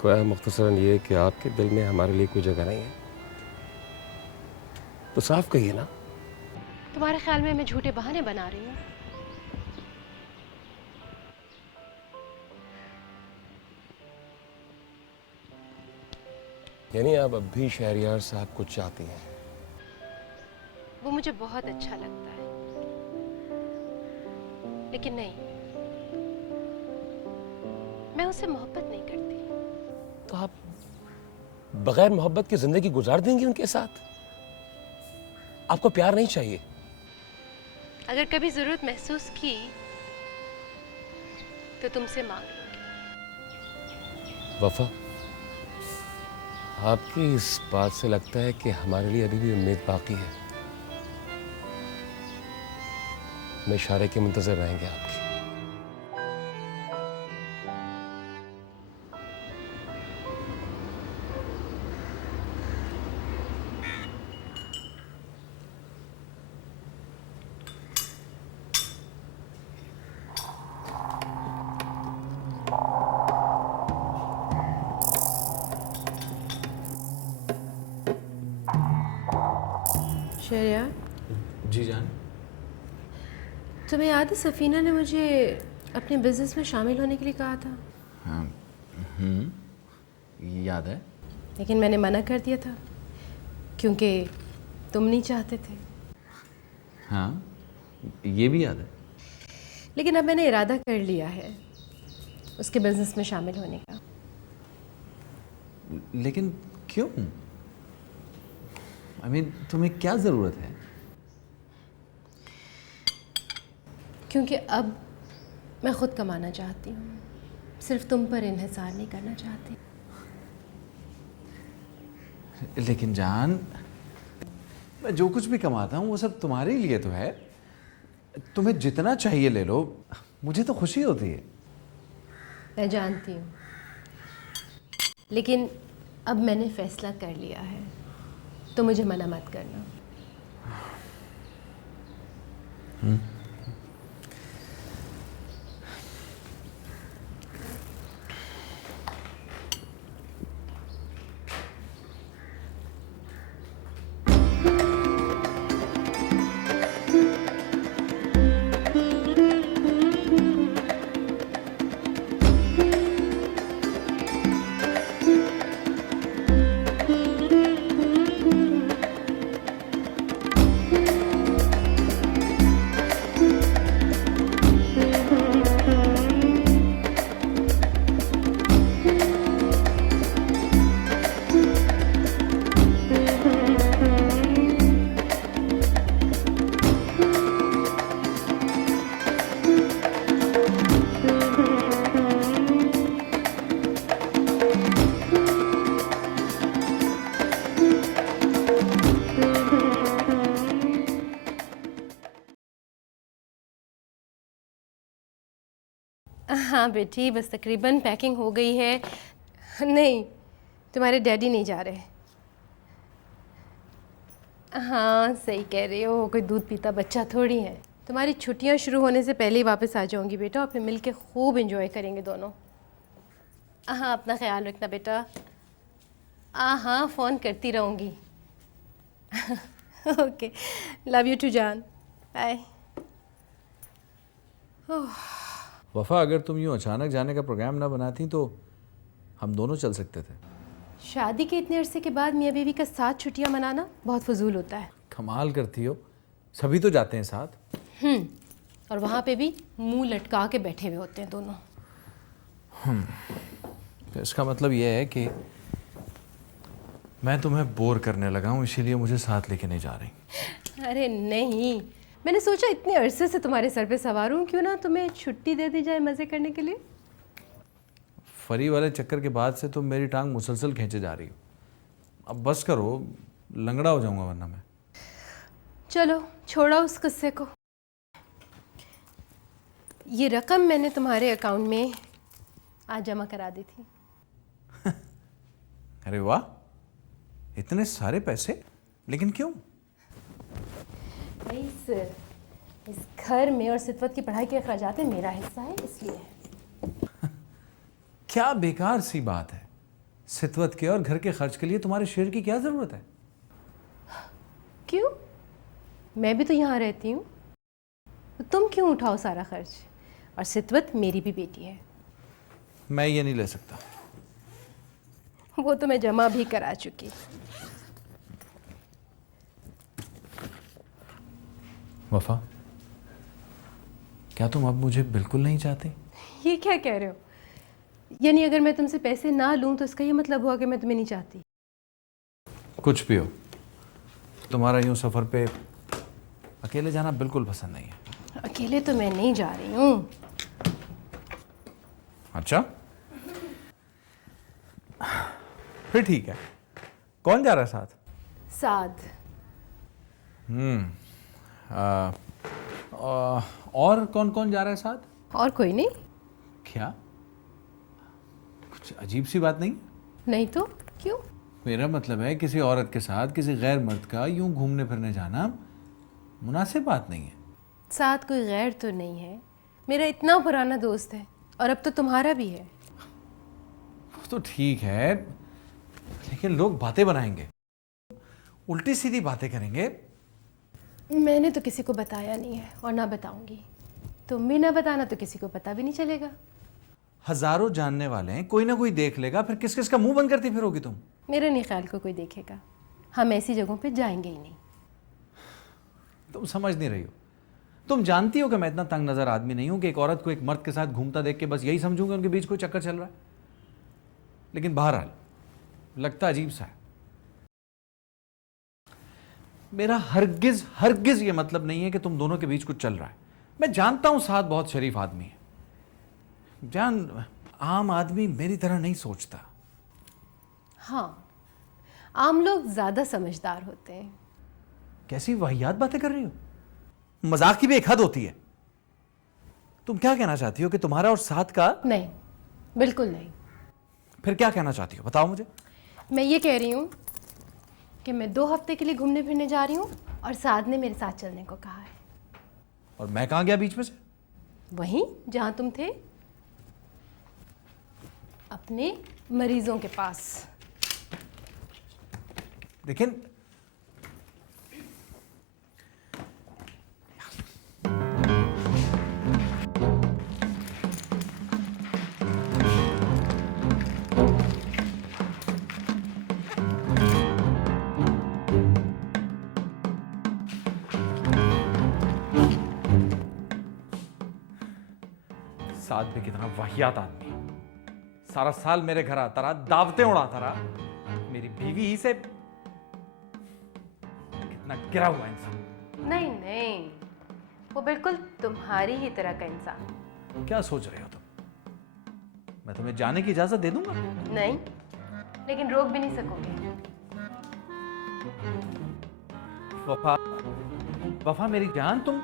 गोया मुख्तसरन ये कि आपके दिल में हमारे लिए कोई जगह नहीं है, तो साफ कहिए ना। तुम्हारे ख्याल में मैं झूठे बहाने बना रही हूँ? यानी आप अब भी शहरयार साहब को चाहती हैं? वो मुझे बहुत अच्छा लगता है, लेकिन नहीं, मैं उससे मोहब्बत नहीं करती। तो आप बगैर मोहब्बत की जिंदगी गुजार देंगी उनके साथ? आपको प्यार नहीं चाहिए? अगर कभी जरूरत महसूस की तो तुमसे मांग लूंगी। वफा, आपकी इस बात से लगता है कि हमारे लिए अभी भी उम्मीद बाकी है। हम इशारे के मुंतज़िर रहेंगे आपकी। शहरयार, जी जान। तुम्हें याद है सफीना ने मुझे अपने बिजनेस में शामिल होने के लिए कहा था? हाँ, याद है। लेकिन मैंने मना कर दिया था क्योंकि तुम नहीं चाहते थे। हाँ, ये भी याद है। लेकिन अब मैंने इरादा कर लिया है उसके बिजनेस में शामिल होने का। लेकिन क्यों? I mean, तुम्हें क्या ज़रूरत है? क्योंकि अब मैं खुद कमाना चाहती हूँ, सिर्फ तुम पर इन्हिसार नहीं करना चाहती। लेकिन जान, मैं जो कुछ भी कमाता हूँ वो सब तुम्हारे लिए तो है। तुम्हें जितना चाहिए ले लो, मुझे तो खुशी होती है। मैं जानती हूँ, लेकिन अब मैंने फैसला कर लिया है, तो मुझे मना मत करना। हाँ बेटी, बस तकरीबन पैकिंग हो गई है। नहीं, तुम्हारे डैडी नहीं जा रहे। हाँ सही कह रही हो, कोई दूध पीता बच्चा थोड़ी है। तुम्हारी छुट्टियाँ शुरू होने से पहले ही वापस आ जाऊँगी बेटा, और फिर मिल के खूब इंजॉय करेंगे दोनों। हाँ अपना ख्याल रखना बेटा। हाँ फ़ोन करती रहूँगी। ओके, लव यू टू जान, बाय। वफ़ा, अगर तुम यूँ अचानक जाने का प्रोग्राम ना बनाती तो हम दोनों चल सकते थे। शादी के इतने अरसे के बाद मियाँ बीवी का साथ छुट्टियाँ मनाना बहुत फजूल होता है। कमाल करती हो, सभी तो जाते हैं साथ। और वहाँ पे भी मुंह लटका के बैठे हुए होते हैं दोनों। तो इसका मतलब ये है कि मैं तुम्हें बोर करने लगा हूँ, इसीलिए मुझे साथ लेके नहीं जा रही। अरे नहीं, मैंने सोचा इतने अरसे से तुम्हारे सर पे सवार हूँ, क्यों ना तुम्हें छुट्टी दे दी जाए मज़े करने के लिए। फरी वाले चक्कर के बाद से तुम मेरी टांग मुसलसल खींचे जा रही हो। अब बस करो, लंगड़ा हो जाऊंगा वरना मैं। चलो छोड़ो उस किस्से को। ये रकम मैंने तुम्हारे अकाउंट में आज जमा करा दी थी। अरे वाह, इतने सारे पैसे, लेकिन क्यों? इस घर में और सितवत की पढ़ाई के अखराजात में मेरा हिस्सा है, इसलिए। क्या बेकार सी बात है, सितवत के और घर के खर्च के लिए तुम्हारे शेयर की क्या जरूरत है? क्यों? मैं भी तो यहाँ रहती हूँ, तो तुम क्यों उठाओ सारा खर्च? और सितवत मेरी भी बेटी है। मैं ये नहीं ले सकता। वो तो मैं जमा भी करा चुकी। वफा, क्या तुम अब मुझे बिल्कुल नहीं चाहती? ये क्या कह रहे हो? यानी अगर मैं तुमसे पैसे ना लूं तो इसका ये मतलब हुआ कि मैं तुम्हें नहीं चाहती? कुछ भी हो, तुम्हारा यूं सफर पे अकेले जाना बिल्कुल पसंद नहीं है। अकेले तो मैं नहीं जा रही हूँ। अच्छा, फिर ठीक है। कौन जा रहा है साथ? साद। और कौन कौन जा रहा है साथ? और कोई नहीं। क्या कुछ अजीब सी बात नहीं? नहीं तो क्यों? मेरा मतलब है किसी औरत के साथ किसी गैर मर्द का यूं घूमने फिरने जाना मुनासिब बात नहीं है। साथ कोई गैर तो नहीं है, मेरा इतना पुराना दोस्त है, और अब तो तुम्हारा भी है। वो तो ठीक है, लेकिन लोग बातें बनाएंगे, उल्टी सीधी बातें करेंगे। मैंने तो किसी को बताया नहीं है और ना बताऊंगी। तुम भी ना बताना तो किसी को पता भी नहीं चलेगा। हजारों जानने वाले हैं, कोई ना कोई देख लेगा, फिर किस किस का मुंह बंद करती फिरोगी तुम? मेरे नहीं ख्याल को कोई देखेगा। हम ऐसी जगहों पे जाएंगे ही नहीं। तुम समझ नहीं रही हो। तुम जानती हो कि मैं इतना तंग नजर आदमी नहीं हूं कि एक औरत को एक मर्द के साथ घूमता देख के बस यही समझूंगा उनके बीच कोई चक्कर चल रहा है। लेकिन बहरहाल लगता अजीब सा है। मेरा हरगिज हरगिज ये मतलब नहीं है कि तुम दोनों के बीच कुछ चल रहा है। मैं जानता हूं साद बहुत शरीफ आदमी है, जान आम आदमी मेरी तरह नहीं सोचता। हाँ, आम लोग ज्यादा समझदार होते हैं। कैसी वाहियात बातें कर रही हो? मजाक की भी एक हद होती है। तुम क्या कहना चाहती हो कि तुम्हारा और साथ का? नहीं, बिल्कुल नहीं। फिर क्या कहना चाहती हो, बताओ मुझे। मैं ये कह रही हूँ कि मैं 2 हफ्ते के लिए घूमने फिरने जा रही हूँ और साद ने मेरे साथ चलने को कहा है। और मैं कहाँ गया बीच में से? वहीं जहां तुम थे, अपने मरीजों के पास। लेकिन साथ में कितना वाहियात आदमी, सारा साल मेरे घर आता रहा, दावतें उड़ाता रहा, मेरी बीवी ही से कितना गिरा हुआ इंसान। नहीं नहीं, वो बिल्कुल तुम्हारी ही तरह का इंसान। क्या सोच रहे हो तुम? मैं तुम्हें जाने की इजाजत दे दूंगा? नहीं, लेकिन रोक भी नहीं सकोगे। वफा, वफा मेरी जान, तुम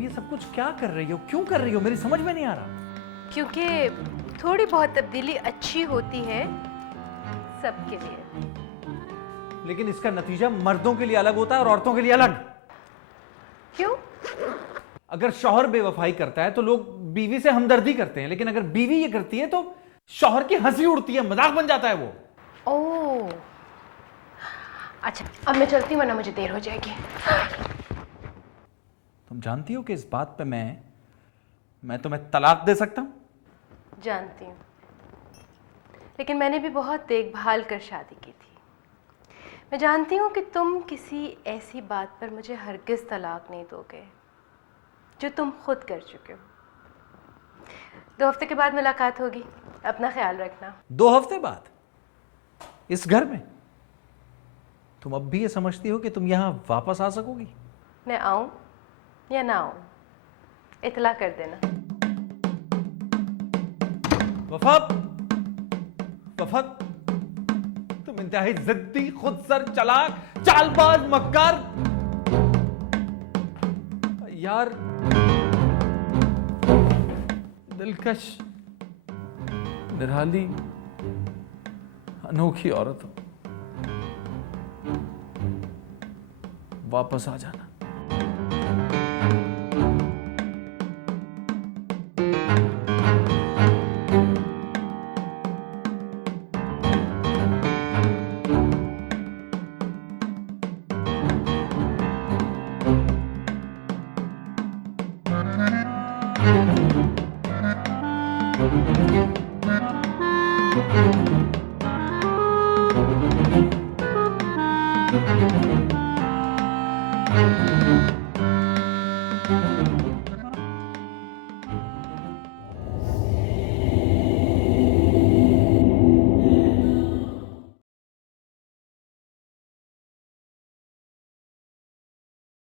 ये सब कुछ क्या कर रही हो? क्यों कर रही हो? मेरी समझ में नहीं आ रहा। क्योंकि थोड़ी बहुत तब्दीली अच्छी होती है सबके लिए। लेकिन इसका नतीजा मर्दों के लिए अलग होता है और औरतों के लिए अलग। क्यों? अगर शौहर बेवफाई करता है तो लोग बीवी से हमदर्दी करते हैं, लेकिन अगर बीवी ये करती है तो शौहर की हंसी उड़ती है, मजाक बन जाता है वो। ओह, अच्छा अब मैं चलती हूँ वरना मुझे देर हो जाएगी। तुम जानती हो कि इस बात पे मैं तुम्हें तलाक दे सकता हूं? जानती हूँ, लेकिन मैंने भी बहुत देखभाल कर शादी की थी। मैं जानती हूँ कि तुम किसी ऐसी बात पर मुझे हरगिज तलाक नहीं दोगे जो तुम खुद कर चुके हो। 2 हफ्ते के बाद मुलाकात होगी, अपना ख्याल रखना। 2 हफ्ते बाद? इस घर में? तुम अब भी ये समझती हो कि तुम यहां वापस आ सकोगी? मैं आऊं या ना आऊं, इतला कर देना। वफा, वफा, तुम इंतहाई जिद्दी, खुदसर, चालाक, चालबाज, मक्कार, यार, दिलकश, निराली, अनोखी औरत हो। वापस आ जाना। Thank you.